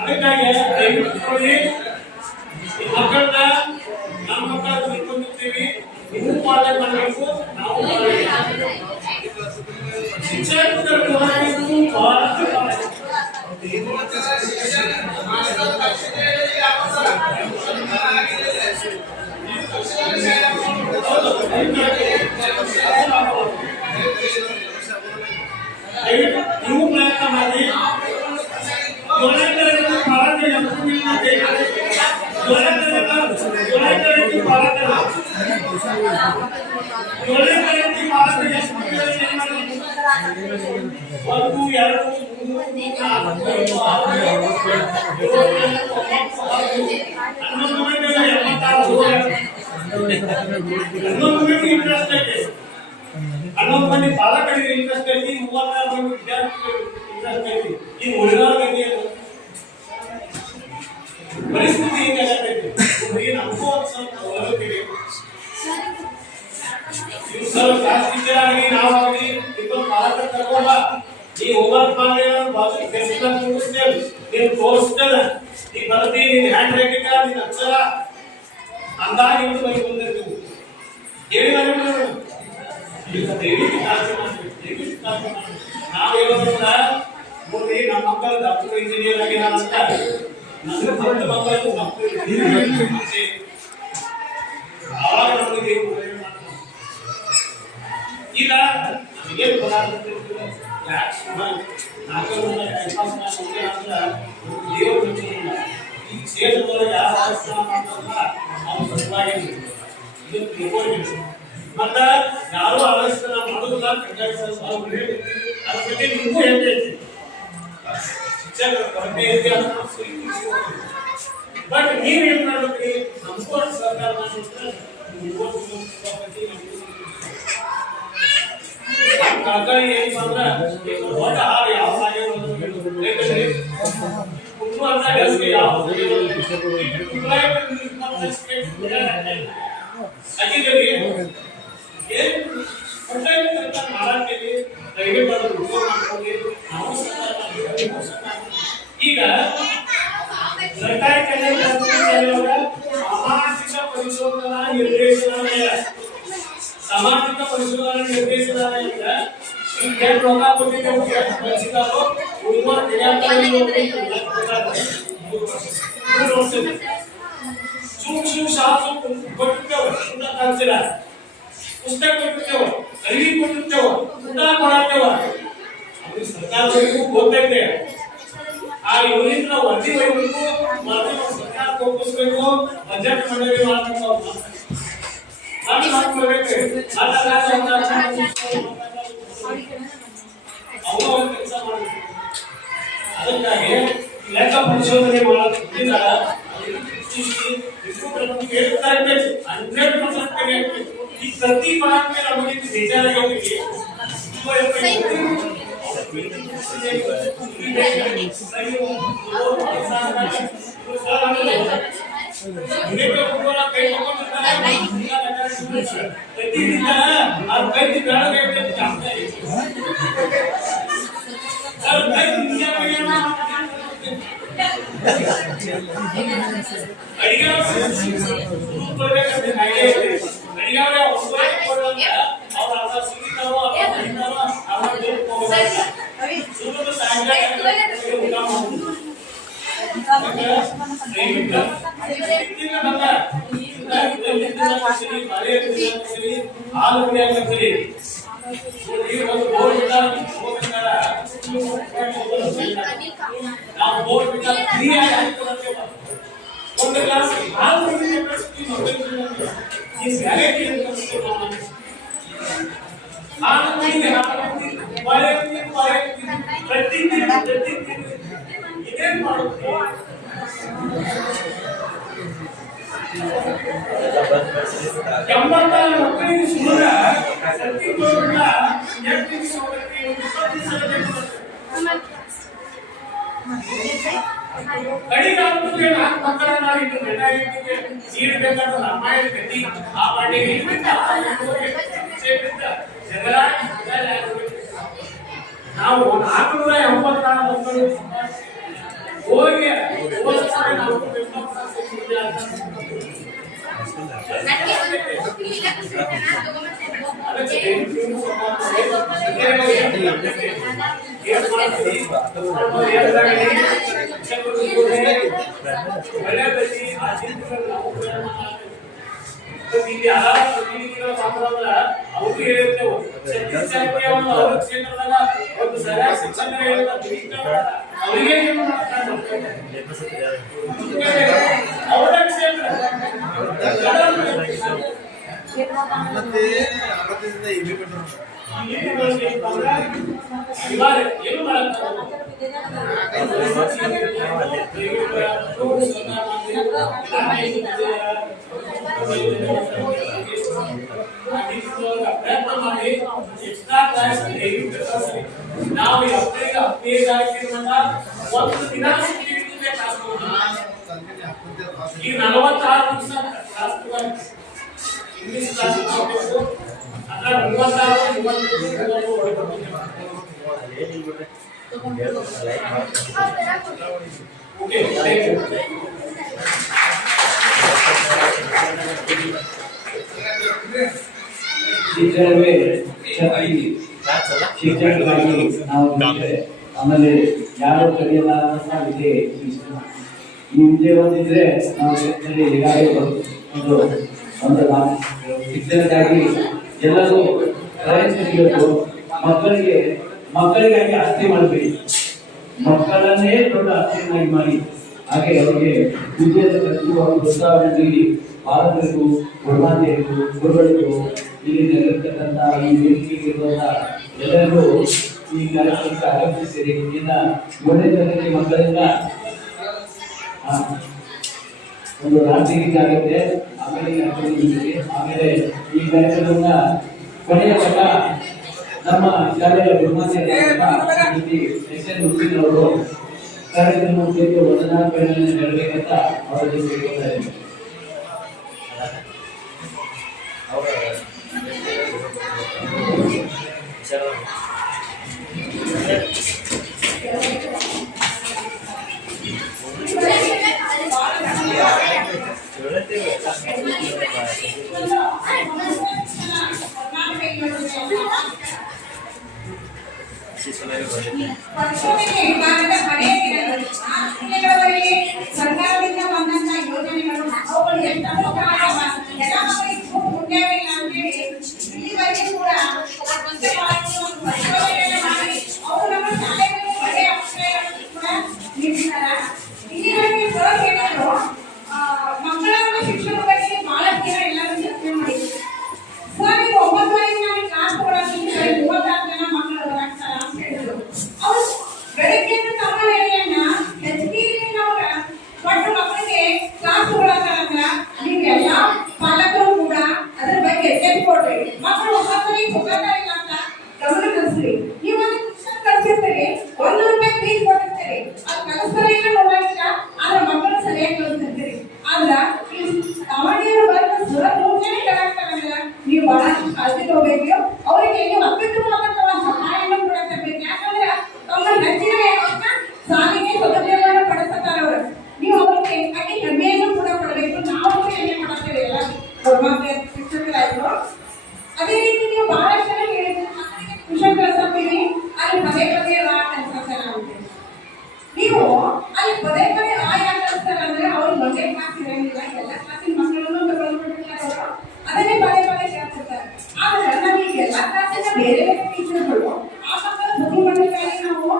ಅದಕ್ಕಾಗಿ ಮಕ್ಕಳನ್ನ ನಮ್ಮ ಮಕ್ಕಳ ತಿಳ್ಕೊಂಡಿರ್ತೀವಿ, ನೀವು ಪಾಲನೆ ಮಾಡಬೇಕು, ನಾವು ಶಿಕ್ಷಕರು ಬಹಳ ನೀವು ಪ್ರಯತ್ನ ಮಾಡಿ. ಒಳ್ಳೆ ಕರೆನ್ಸಿ ಭಾರತ ಎಷ್ಟು ಮಕ್ಕಳಿಗೆ ಏನ್ ಮಾಡಿದ್ರು? 1 2 3 4 5 6 7 ಇಂಟ್ರೆಸ್ಟ್ ಐತೆ. 11 ಮಂದಿ ಪಾಲಕರಿಗೆ ಇಂಟ್ರೆಸ್ಟ್ ಐತಿ, 36 ಮಂದಿ ವಿದ್ಯಾರ್ಥಿಗಳಿಗೆ ಇಂಟ್ರೆಸ್ಟ್ ಐತಿ. ಈ ಉಳಿದವರಿಗೆ ಪರಿಸ್ಥಿತಿ ಹೇಗಾಗೈತಿ? ನಮಗೂ ಒಂದು ಸ್ವಲ್ಪ ಒಳಗಿದೆ. ಸ್ವಲ್ಪ ಕ್ಲಾಸ್ ಟೀಚರ್ ಆಗಿ ನಾವಾಗಲಿ ಇಬ್ಬರು ಪಾಲಕರು ತಗೊಂಡ ಈ ಹೋಮ್ವರ್ಕ್ ಮಾಡಿ ಬಾಜು ಡೆಸ್ಕ್ ಅಲ್ಲಿ ಮುಗಿಸ್ತೇವೆ, ನೀನು ತೋರಿಸ್ತೇನೆ, ನೀ ಬರ್ತಿ, ನಿನ್ ಹ್ಯಾಂಡ್ ರೈಟಿಂಗ್ ನಿನ್ ಅಕ್ಷರ ಅಂದಾಗ ಇಟ್ಟು ಬೈ ಬಂದಿರ್ತೀವಿ. ಹೇಳಿ ನಾವು ಹೇಳೋದ್ರಿಂದ ನೋಡಿ, ನಮ್ಮ ಮಕ್ಕಳು ಡಾಕ್ಟರ್ ಇಂಜಿನಿಯರ್ ಆಗಿ ಅಂತ ನನ್ನ ದೊಡ್ಡ ಮಕ್ಕಳು ಡಾಕ್ಟರ್ ಇಂಜಿನಿಯರ್ ಆವಾಗ ನಮಗೆ ಈಗ ನಮಗೇನು ಪದಾರ್ಥ ಈ ಕ್ಷೇತ್ರದೊಳಗೆ ಯಾವ ಆಲೋಚನೆ ಮಾಡ್ತಾರಲ್ಲ ಅವ್ರು ಸತ್ವಾಗಿ ಮತ್ತ ಯಾರು ಆಲೋಚನೆ ಮಾಡೋದಿಲ್ಲ. ಅದ್ರ ಬಗ್ಗೆ ನಿಮಗೂ ಹೇಳ್ತೈತಿ, ಶಿಕ್ಷಕರ ಕೊರತೆ ಐತಿ ಅಂತ. ಬಟ್ ನೀವ್ ಏನ್ ಮಾಡ್ಬೇಕ್ರಿ, ನಮಗೂ ಸರ್ಕಾರ ಕಳಕಳಿ ಏನ್ ಬಂದ್ರ ದೊಡ್ಡ ಹಾಲು ಯಾವ ಈಗ ಸರ್ಕಾರಿ ಸಾಮಾಜಿಕ ಪರಿಶೋಧನಾ ನಿರ್ದೇಶನಾಲಯ ಸಾಮಾಜಿಕ ಪರಿಶೋಧನಾ ನಿರ್ದೇಶನಾಲಯದಿಂದ ಸೂಕ್ಷ್ಮ ಶಾಸ್ತ್ರ ಕೊಟ್ಟಿರ್ತೇವೆ, ಪುಸ್ತಕ ಕೊಟ್ಟಿರ್ತೇವೆ, ಅರಿವಿ ಕೊಟ್ಟಿರ್ತೇವೆ, ಊಟ ಮಾಡತ್ತೇವ. ಅವ್ರಿಗೆ ಸರ್ಕಾರದವರಿಗೂ ಗೊತ್ತೈತೆ. ಆ ಇವರಿಂದ ವರದಿ ಬರಬೇಕು, ಸರ್ಕಾರ ತೋರಿಸ್ಬೇಕು, ಬಜೆಟ್ ಮಂಡಳಿ ಮಾಡಬೇಕು, ಅದಕ್ಕಾಗಿ ಲೆಕ್ಕ ಪರಿಶೋಧನೆ ಮಾಡೋದ್ರಿಂದ ಈ ಪ್ರತಿ ಭಾಗಕ್ಕೆ ನಮಗೆ ಬೇಜಾರಾಗಿ ಮಕ್ಕಳಿಗೆ ಸುಮಾರ ಕಡಿಗಾಲಕ್ಕೆ ನಾಲ್ಕು ಮಕ್ಕಳ ನಾವಿಟ್ಟು ಸೀಡ್ ಬೇಕಾದ ರಾಮಾಯಣ ಕಥೆ ಆ ಪಾಟಿಗೆ ನಾವು 486 ಮಕ್ಕಳು ಹೋಗಿ ಅನಿವಾರ್ಯ ಏನು ಮಾಡಕ್ಕಾಗಲ್ಲ. ಪ್ರಯತ್ನ ಮಾಡಿ ಎಕ್ಸ್ಟ್ರಾ ಕ್ಲಾಸ್ ನಾವು ಹದಿನೈದು ಒಂದು ದಿನ ಈ 46 ನಿಮಿಷ ಕ್ಲಾಸ್ ಇಂಗ್ಲಿಷ್ ಕ್ಲಾಸ್ ಅದರ 36 ಓಕೆ ಶಿಕ್ಷಣವೇ ಶಕ್ತಿ. ಶಿಕ್ಷಣಕ್ಕಾಗಿ ನಾವು ಇದ್ದೇವೆ. ಆಮೇಲೆ ಯಾರು ಕಲಿಯಲಾರಂತ ವಿದ್ಯೆ ಶಿಕ್ಷಣ. ಈ ವಿದ್ಯೆ ಒಂದಿದ್ರೆ ನಾವು ಜಗತ್ತಿನಲ್ಲಿ ಹೇಗಾದರೂ ಒಂದು ಶಿಕ್ಷಣಕ್ಕಾಗಿ ಎಲ್ಲರೂ ಪ್ರಯತ್ನಿಸಬೇಕು. ಮಕ್ಕಳಿಗಾಗಿ ಆಸ್ತಿ ಮಾಡಬೇಕು. ಮಕ್ಕಳನ್ನೇ ದೊಡ್ಡ ಆಸ್ತಿಯನ್ನಾಗಿ ಮಾಡಿ ಹಾಗೆ ಅವರಿಗೆ ವಿದ್ಯೆಯನ್ನು ಕಲಿಸುವ ಪ್ರೋತ್ಸಾಹ ನೀಡಿ ಪಾಲಕರಿಗೂ ಗುರುಮಾತೆಯರಿಗೂ ಗುರುಗಳಿಗೂ ಇಲ್ಲಿ ನೆಲೆಸಿರ್ತಕ್ಕಂಥ ಈ ವೇದಿಕೆಗಿರುವಂತಹ ಎಲ್ಲರಿಗೂ ಈ ಕಾರ್ಯಕ್ರಮಕ್ಕೆ ಆಗಮಿಸಿರಿ. ಇನ್ನ 7ನೇ ತರಗತಿ ಮಕ್ಕಳಿಂದ ಒಂದು ರಾತ್ರಿ ಆಗುತ್ತೆ. ಆಮೇಲೆ ಈ ಕಾರ್ಯಕ್ರಮದ ಕೊನೆಯ ಪಟ್ಟ ನಮ್ಮ ಶಾಲೆಯ ಗುರುಮಾತೆಯವರು ಕಾರ್ಯಕ್ರಮ ವಂದನಾರ್ಪಣೆಯನ್ನು ನೀಡಬೇಕಂತ ಅವರಲ್ಲಿ ಕೇಳ್ಕೊಳ್ತಾರೆ. ಸರ್ಕಾರದಿಂದ ಬಂದಂತ ಯೋಜನೆಗಳು ಅವುಗಳು ಎಷ್ಟು ಇಲ್ಲಿವರೆಗೆ ಕೂಡ ಅವರು ನಮ್ಮ ಶಾಲೆಗಳಿಗೆ ಒಳ್ಳೆಯ ಅಭಿಪ್ರಾಯಗಳನ್ನು ಕೂಡ ನೀಡಿದ್ದಾರೆ. ಇಲ್ಲಿವರೆಗೆ ಸರ್ ಹೇಳಿದ್ರು ಮಕ್ಕಳ ಶಿಕ್ಷಣ ಬಗ್ಗೆ ಬಹಳಷ್ಟು ಜನ ಎಲ್ಲರೂ ಚರ್ಚೆ ಮಾಡಿದ್ರು. ಸರ್ ಈಗ 9 ವರೆಗೆ ನಾನು ಕ್ಲಾಸ್ ಕೊಡೋದ್ರಿಂದ 36 ಜನ ಮಕ್ಕಳು ಬರಾಕ್ತಾರ ಅಂತ ಹೇಳಿದ್ರು. ಅವರು ಬೆಳಗ್ಗೆ ತಮ್ಮ ವೇಳೆಯನ್ನ ಹೆಚ್ಚಿಗೆ ನಾವು ದೊಡ್ಡ ಮಕ್ಕಳಿಗೆ ಕ್ಲಾಸ್ ಕೊಡೋದ್ರಿಂದ ನೀವೆಲ್ಲ ಪಾಲಕರು ಕೂಡ ಅದರ ಬಗ್ಗೆ ಎಚ್ಚರಿಕೆ ಕೊಡ್ರಿ. ಮಕ್ಕಳು 9 ವರೆಗೆ ಹೋಗ್ತಾ ಇಲ್ಲ ಅಂತ ಗಮನ ಹರಿಸ್ರಿ. ನೀವು ಒಂದು ಶಿಕ್ಷಣ ಕಲಿಸಿರ್ತೀರಿ, 1 ರೂಪಾಯಿ ಫೀಸ್ ಕೊಟ್ಟಿರ್ತೀರಿ, ಅದು ಕಲಿಸ್ತಾರೆ ಇಲ್ಲ ನೋಡಲಿಲ್ಲ, ಆದ್ರೆ ಮಕ್ಕಳು ಸರಿಯಾಗಿ ಕಲಿಸ್ತಿರ್ತೀರಿ. ಆದ್ರ ಈ ಸಾಮಾನ್ಯರು ಬರೆದ ಸುರ ಮುಂಚೆನೆ ಕಲಾಗ್ತಾರಲ್ಲ, ನೀವು ಬಹಳಷ್ಟು ಕಾಳಜಿ ತಗೋಬೇಕು. ಅವರಿಗೆ ನೀವು ಅತ್ಯುತ್ತಮವಾದಂತ ಸಹಾಯವನ್ನು ಕೂಡ ತರಬೇಕು. ಯಾಕಂದ್ರೆ ತಮ್ಮ ನೆಚ್ಚಿನ ಸಾಲಿಗೆ ಸೌಲಭ್ಯವನ್ನು ಪಡಿಸ್ತಾರೆ ಅವರು. ನೀವು ಅವರಿಗೆ ಹಾಗೆ ಹೆಮ್ಮೆಯನ್ನು ಕೂಡ ಕೊಡಬೇಕು. ನಾವು ಹೆಮ್ಮೆ ಮಾಡ್ತೇವೆ ಎಲ್ಲ ಶಿಕ್ಷಕರಾದ್ರು. ಅದೇ ರೀತಿ ನೀವು ಬಹಳಷ್ಟು ಜನ ಹೇಳಿದ್ರೆ ಮಕ್ಕಳಿಗೆ ಟ್ಯೂಷನ್ ಕಳಿಸ್ತೀವಿ, ಅಲ್ಲಿ ಪದೇ ಪದೇ ಕಲಿಸ್ತಾರೆ. ನೀವು ಅಲ್ಲಿ ಪದೇ ಪದೇ ಯಾಕೆ ಕಲಿಸ್ತಾರೆ ಅಂದ್ರೆ ಅವ್ರು ಒಂದೇ ಕ್ಲಾಸ್ ಇರಂಗಿಲ್ಲ, ಎಲ್ಲ ಕ್ಲಾಸಿನ ಮಕ್ಕಳನ್ನು ತಗೊಂಡ್ಬಿಟ್ಟಿರ್ತಾರೆ ಅವರು, ಅದನ್ನೇ ಪದೇ ಪದೇ ಕೇಳ್ತಿರ್ತಾರೆ. ಆದ್ರೆ ನಮಗೆ ಎಲ್ಲ ಕ್ಲಾಸಿನ ಬೇರೆ ಬೇರೆ ಟೀಚರ್ಗಳು ಆ ಮಕ್ಕಳ ಬುದ್ಧಿಮಟ್ಟಕ್ಕಾಗಿ ನಾವು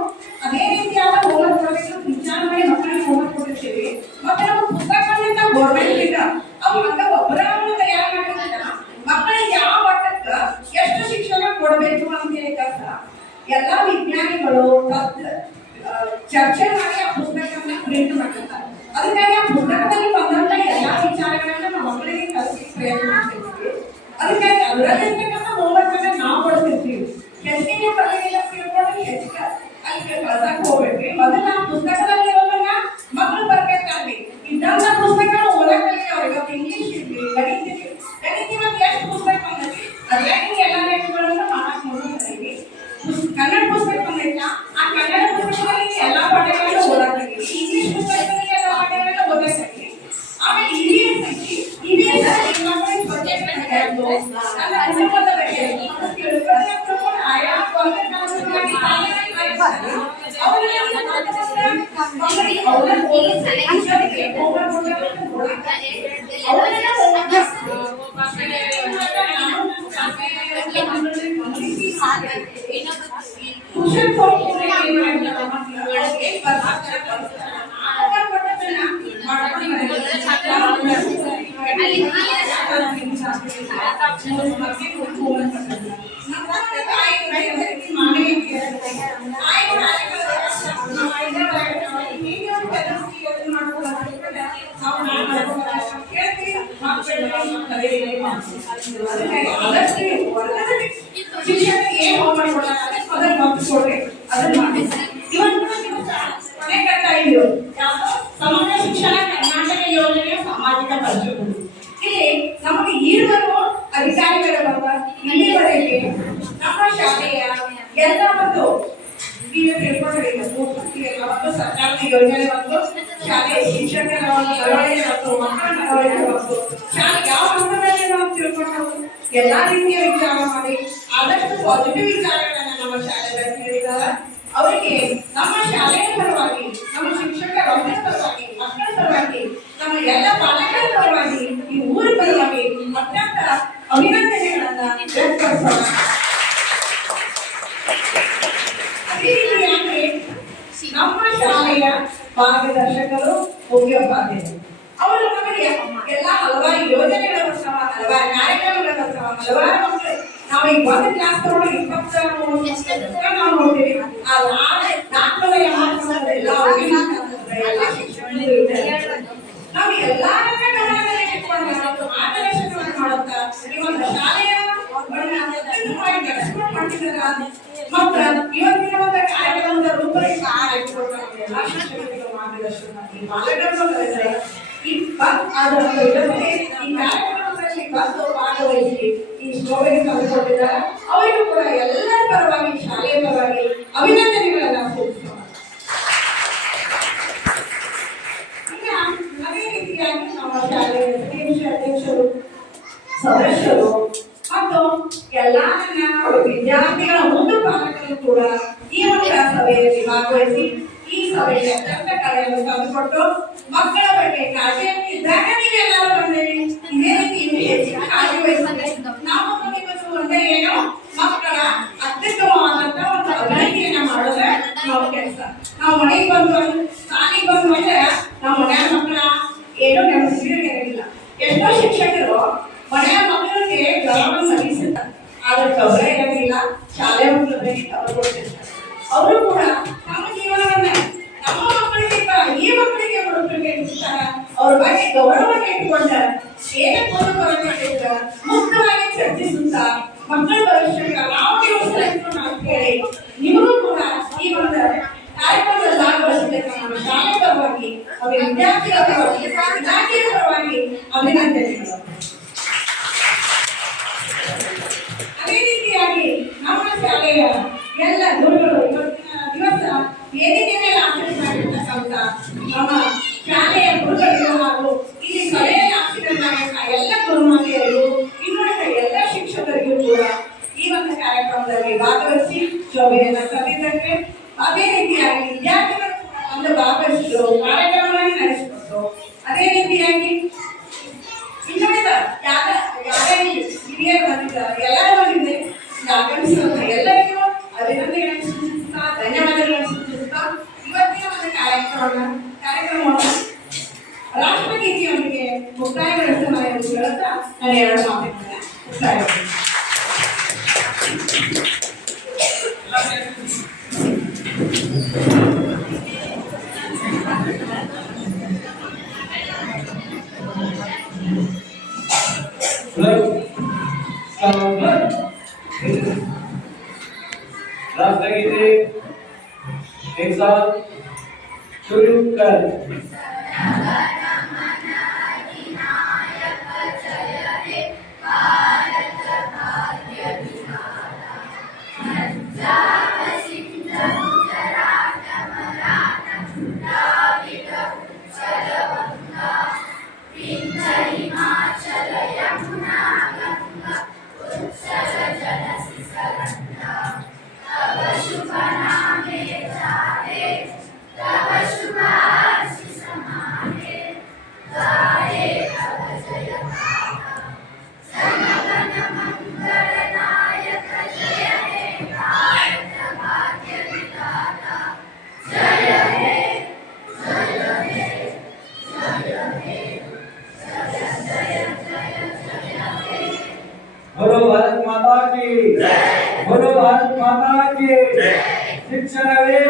ಅದೇ ರೀತಿಯಾದ ಹೋಮ್ವರ್ಕ್ ಕೊಡಬೇಕು. ವಿಚಾರ ಮಾಡಿ ಮಕ್ಕಳಿಗೆ ಹೋಮ್ವರ್ಕ್ ಕೊಟ್ಟಿರ್ತೀವಿ. ಮತ್ತೆ ನಮ್ಮ ಪುಸ್ತಕಗಳನ್ನ ಗೌರ್ಮೆಂಟ್ ಇಲ್ಲ, ಅವು ಮತ್ತೆ ಒಬ್ಬರನ್ನು ತಯಾರು ಮಾಡಿದಾಗ ಮಕ್ಕಳಿಗೆ ಯಾವ ಮಟ್ಟಕ್ಕೆ ಎಷ್ಟು ಶಿಕ್ಷಣ ಕೊಡಬೇಕು ಅಂತ ಹೇಳಕ್ಕ ಎಲ್ಲ ವಿಜ್ಞಾನಿಗಳು ಚರ್ಚೆ ಮಾಡಿ ಆ ಪುಸ್ತಕವನ್ನ ಪ್ರಿಂಟ್ ಮಾಡ್ತಾರೆ. ಅದಕ್ಕಾಗಿ ಆ ಪುಸ್ತಕದಲ್ಲಿ ಬಂದಂತ ಎಲ್ಲಾ ವಿಚಾರಗಳನ್ನ ನಮ್ಮ ಮಕ್ಕಳಿಗೆ ಕಲಿಸಿ ಪ್ರಯತ್ನ ಮಾಡ್ತಿರ್ತೀವಿ. ಅದಕ್ಕಾಗಿ ಅದರಲ್ಲಿರ್ತಕ್ಕಂಥ ಹೋಮ್ವರ್ಕ್ ಅನ್ನ ನಾವು ಕೊಡ್ತಿರ್ತೀವಿ. ಹೆಚ್ಚಿಗೆ ಬರಲಿಲ್ಲ ತಿಳ್ಕೊಂಡು ಹೆಚ್ಚಿಗೆ ಅಲ್ಲಿ ಕಳ್ಸಕ್ ಹೋಗ್ಬೇಡ್ರಿ. ಮೊದಲ ಆ ಪುಸ್ತಕದಲ್ಲಿ ಇರೋದನ್ನ ಮಕ್ಕಳು ಬರ್ಬೇಕಾಗ್ಲಿ. ಇದ್ದಂತ ಪುಸ್ತಕ ಓದಕ್ಕಲ್ಲಿ ಅವ್ರಿಗೆ ಇವತ್ತು ಇಂಗ್ಲಿಷ್ ಇರ್ಲಿ, ಗಣಿತ ಇವತ್ತು ಎಷ್ಟು ಪುಸ್ತಕ ಬಂದೈತಿ, ಅದ್ರಾಗಿ ಎಲ್ಲ ಲೆಕ್ಕಗಳನ್ನು ಮಾಡಕ್ ನೋಡ್ತೀವಿ. ಕನ್ನಡ ಪುಸ್ತಕ ಬಂದೈತಾ, ಆ ಕನ್ನಡ ಪುಸ್ತಕದಲ್ಲಿ ಎಲ್ಲಾ ಪಾಠಗಳನ್ನು ಓದಾಕಿ, ಇಂಗ್ಲಿಷ್ ಪುಸ್ತಕದಲ್ಲಿ ಎಲ್ಲ ಪಾಠಗಳನ್ನ ಓದಾಕಿ. ಆಮೇಲೆ ಇವಿಎಸ್ ಐತಿ, ಇವಿಎಸ್ ಮಕ್ಕಳಿಗೆ ಸಬ್ಜೆಕ್ಟ್ ಆಯಾ ಶಿಕ್ಷಣ ಏನ್ ಹೋಮ್ವರ್ಕ್ ಕೊಡ್ತಾರೆ ಅದನ್ನ ಮಕ್ಕಳು ಕೊಡ್ರಿ ಅದನ್ನ ಮಾಡಿ ಇವತ್ತು ಮನೆ ಕಟ್ತಾ ಇದ್ರು ಯಾವುದು ಸಮಗ್ರ ಶಿಕ್ಷಣ ಕರ್ನಾಟಕ ಯೋಜನೆಯ ಸಾಮಾಜಿಕ ಪರಿಚಯಗಳು ಇಲ್ಲಿ ನಮಗೆ ಈರುವರು ಅಧಿಕಾರಿಗಳ ಇಲ್ಲಿವರೆಗೆ ನಮ್ಮ ಶಾಲೆಯ ಎಲ್ಲ ಒಂದು ನೀವು ತಿಳ್ಕೊಂಡಿರಬೇಕು ಮತ್ತು ಸರ್ಕಾರದ ಯೋಜನೆ ಮತ್ತು ಶಾಲೆಯ ಶಿಕ್ಷಕರ ಒಂದು ನಡವಳಿಕೆ ಮತ್ತು ಮಕ್ಕಳ ನಡವಳಿಕೆ ಮತ್ತು ಶಾಲೆ ಯಾವ ಹಂತದಲ್ಲಿ ನಾವು ತಿಳ್ಕೊಂಡು ಎಲ್ಲಾ ರೀತಿಯ ವಿಚಾರ ಮಾಡಿ ಆದಷ್ಟು ಪಾಸಿಟಿವ್ ವಿಚಾರಗಳನ್ನ ನಮ್ಮ ಶಾಲೆಯಲ್ಲಿ ಹೇಳಿದಾಗ ಅವರಿಗೆ ನಮ್ಮ ಶಾಲೆಯ ಪರವಾಗಿ ನಮ್ಮ ಶಿಕ್ಷಕರ ಪರವಾಗಿ ಮಕ್ಕಳ ಪರವಾಗಿ ನಮ್ಮ ಎಲ್ಲ ಪಾಲಕರ ಪರವಾಗಿ ಈ ಊರ ಪರವಾಗಿ ಅತ್ಯಂತ ಅಭಿನಂದನೆಗಳನ್ನ ವ್ಯಕ್ತಪಡಿಸೋಣ. ಅದೇ ರೀತಿಯಾಗಿ ನಮ್ಮ ಶಾಲೆಯ ಮಾರ್ಗದರ್ಶಕರು ಮುಖ್ಯೋಪಾಧ್ಯಾಯರು ಅವರು ನಮಗೆ ಎಲ್ಲ ಹಲವಾರು ಯೋಜನೆಗಳ ಬರ್ತಾವ, ಹಲವಾರು ಕಾರ್ಯಕ್ರಮಗಳ ಬರ್ತಾವ, ಹಲವಾರು ಮಕ್ಕಳು ನಾವು ಈಗ ಒಂದು ಕ್ಲಾಸ್ ತಗೊಂಡು 20 ನಾವು ನೋಡ್ತೀವಿ. ಆ 480 ಎಲ್ಲ ಶಿಕ್ಷಣಗಳು ಇದ್ದಾರೆ. ನಾವು ಎಲ್ಲರನ್ನ ಗಮನದಲ್ಲಿ ಇಟ್ಕೊಂಡು ಮಾರ್ಗದರ್ಶನವನ್ನು ಮಾಡುತ್ತಾ ಈ ಒಂದು ಶಾಲೆಯ ಅತ್ಯುತ್ತಮವಾಗಿ ನಡೆಸ್ಕೊಂಡು ಮಾಡ್ತಿದ್ದಾರೆ. ಮತ್ತು ಇವತ್ತಿನ ಒಂದು ಕಾರ್ಯಕ್ರಮದ ರೂಪರೇಖೆ ಎಲ್ಲ ಶಿಕ್ಷಕರಿಗೆ ಮಾರ್ಗದರ್ಶನ ಮಾಡಿ ಪಾಲಕರನ್ನು ಕರೆದರೆ ಈ ಕಾರ್ಯಕ್ರಮದಲ್ಲಿ ಬಂದು ಭಾಗವಹಿಸಿ ಈ ಶೋಭೆಗೆ ತಂದುಕೊಂಡಿದ್ದಾರೆ. ಅವರಿಗೂ ಕೂಡ ಎಲ್ಲರ ಪರವಾಗಿ ಶಾಲೆಯ ಪರವಾಗಿ ಅಭಿನಂದನೆಗಳನ್ನ ಸೂಚಿಸೋಣ. ಈಗ ಅದೇ ರೀತಿಯಾಗಿ ನಮ್ಮ ಶಾಲೆಯ ಅಧ್ಯಕ್ಷರು ಸದಸ್ಯರು ಮತ್ತು ಎಲ್ಲಾ ವಿದ್ಯಾರ್ಥಿಗಳ ಒಂದು ಪಾಲಕರು ಕೂಡ ಈ ಒಂದು ಸಭೆಯಲ್ಲಿ ಭಾಗವಹಿಸಿ ಈ ಸಭೆಯಲ್ಲಿ ಅತ್ಯಂತ ಕಾರ್ಯವನ್ನು ತಂದುಕೊಟ್ಟು ಮಕ್ಕಳ ಬಗ್ಗೆ ಕಾಳಜಿಯನ್ನು ಇದ್ದಾಗ ನೀವೆಲ್ಲರೂ ಬಂದಿರಿ. ಇದೇ ರೀತಿ ಇನ್ನೂ ಹೆಚ್ಚಿನ ಕಾಳಜಿ ವಹಿಸಬೇಕು. ನಾವು ಒಂದೇ ಏನು ಮಕ್ಕಳ ಅತ್ಯುತ್ತಮವಾದಂತ ಒಂದು ಅಭಿವೃದ್ಧಿಯನ್ನ ಮಾಡೋದೇ ನಾವು ಕೆಲಸ. ನಾವು ಮನೆಗೆ ಬಂದು ಶಾಲೆಗೆ ಬಂದು ಬಂದ್ರೆ ನಾವು ಮನೆಯ ಮಕ್ಕಳ ಏನೂ ನೆನಪಿರಲಿಲ್ಲ. ಎಷ್ಟೋ ಶಿಕ್ಷಕರು ಮನೆಯ ಮಕ್ಕಳಿಗೆ ಜ್ವರವನ್ನು ಸಲ್ಲಿಸುತ್ತಾರೆ, ಆದ್ರೆ ತೊಂದರೆ ಇರೋದಿಲ್ಲ. ಶಾಲೆ ಮಕ್ಕಳಿಗೆ ತಗೊಳ್ತಿರ್ತಾರೆ. ಅವರು ಕೂಡ ನಮ್ಮ ಜೀವನವನ್ನ ನಮ್ಮ ಮಕ್ಕಳಿಗೆ ಈ ಮಕ್ಕಳಿಗೆ ಅವ್ರ ಬಗ್ಗೆ ಗೌರವವನ್ನು ಇಟ್ಟುಕೊಂಡ ಏನಕ್ಕೆ ಒಂದು ಕೊರತೆ ಮುಕ್ತವಾಗಿ ಚರ್ಚಿಸುತ್ತಾ ಮಕ್ಕಳ ಭವಿಷ್ಯಕ್ಕೆ ನಾವು ಅಂತ ಹೇಳಿ ನಿಮಗೂ ಕೂಡ ಈ ಒಂದು ಕಾರ್ಯಕ್ರಮದಲ್ಲಿ ಭಾಗವಹಿಸಬೇಕು. ನಮ್ಮ ಶಾಲೆ ಪರವಾಗಿ ಅವರ ವಿದ್ಯಾರ್ಥಿಗಳ ಪರವಾಗಿ ಇಲಾಖೆಯ ಪರವಾಗಿ ಅಭಿನಂದನೆಗಳು. ಅದೇ ರೀತಿಯಾಗಿ ನಮ್ಮ ಶಾಲೆಯ ಎಲ್ಲ ಗುರುಗಳು ಇವತ್ತಿನ ದಿವಸ ವೇದಿಕೆ ಮೇಲೆ ಆಚರಿಸಿರ್ತಕ್ಕಂಥ ನಮ್ಮ ಶಾಲೆಯ ಗುರುಗಳು ಹಾಗೂ ಇಲ್ಲಿ ಸಭೆಯಲ್ಲಿ ಆಚರಿಸಿದಂತಹ ಎಲ್ಲ ಗುರುಮಾತೆಯರು ಇನ್ನುಳಿದ ಎಲ್ಲ ಶಿಕ್ಷಕರಿಗೂ ಕೂಡ ಈ ಒಂದು ಕಾರ್ಯಕ್ರಮದಲ್ಲಿ ಭಾಗವಹಿಸಿ ಶೋಭೆಯನ್ನು ತಂದಿದ್ದಕ್ಕೆ ಅದೇ ರೀತಿಯಾಗಿ ವಿದ್ಯಾರ್ಥಿಗಳು ಒಂದು ಭಾಗವಹಿಸಿದ್ರು, ಕಾರ್ಯಕ್ರಮವನ್ನು ನಡೆಸಿಕೊಟ್ರು. ಅದೇ ರೀತಿಯಾಗಿ ಇನ್ನುಳಿದ ಯಾರೇ ಹಿರಿಯರು ಬಂದಿದ್ದಾರೆ, ಎಲ್ಲರೂ ಬಂದಿದೆ. ಆಗಮಿಸಿದ ಎಲ್ಲರಿಗೂ ಅಭಿನಂದನೆಗಳನ್ನು ಸೂಚಿಸುತ್ತಾ ಧನ್ಯವಾದಗಳನ್ನು ಸೂಚಿಸುತ್ತಾ ಇವತ್ತಿನ ಒಂದು ಕಾರ್ಯಕ್ರಮವನ್ನು ರಾಷ್ಟ್ರಗೀತೆಯೊಂದಿಗೆ ಮುಕ್ತಾಯಗೊಳಿಸೋಣ ಎಂದು ಹೇಳುತ್ತಾ ನಾನು 2 ಮಾತುಗಳನ್ನು ಮುಕ್ತಾಯಗೊಳಿಸುತ್ತೇನೆ. राष्ट्रगीते एक साथ शुरू कर। माता की बोलो भारत माता की शिक्षणवे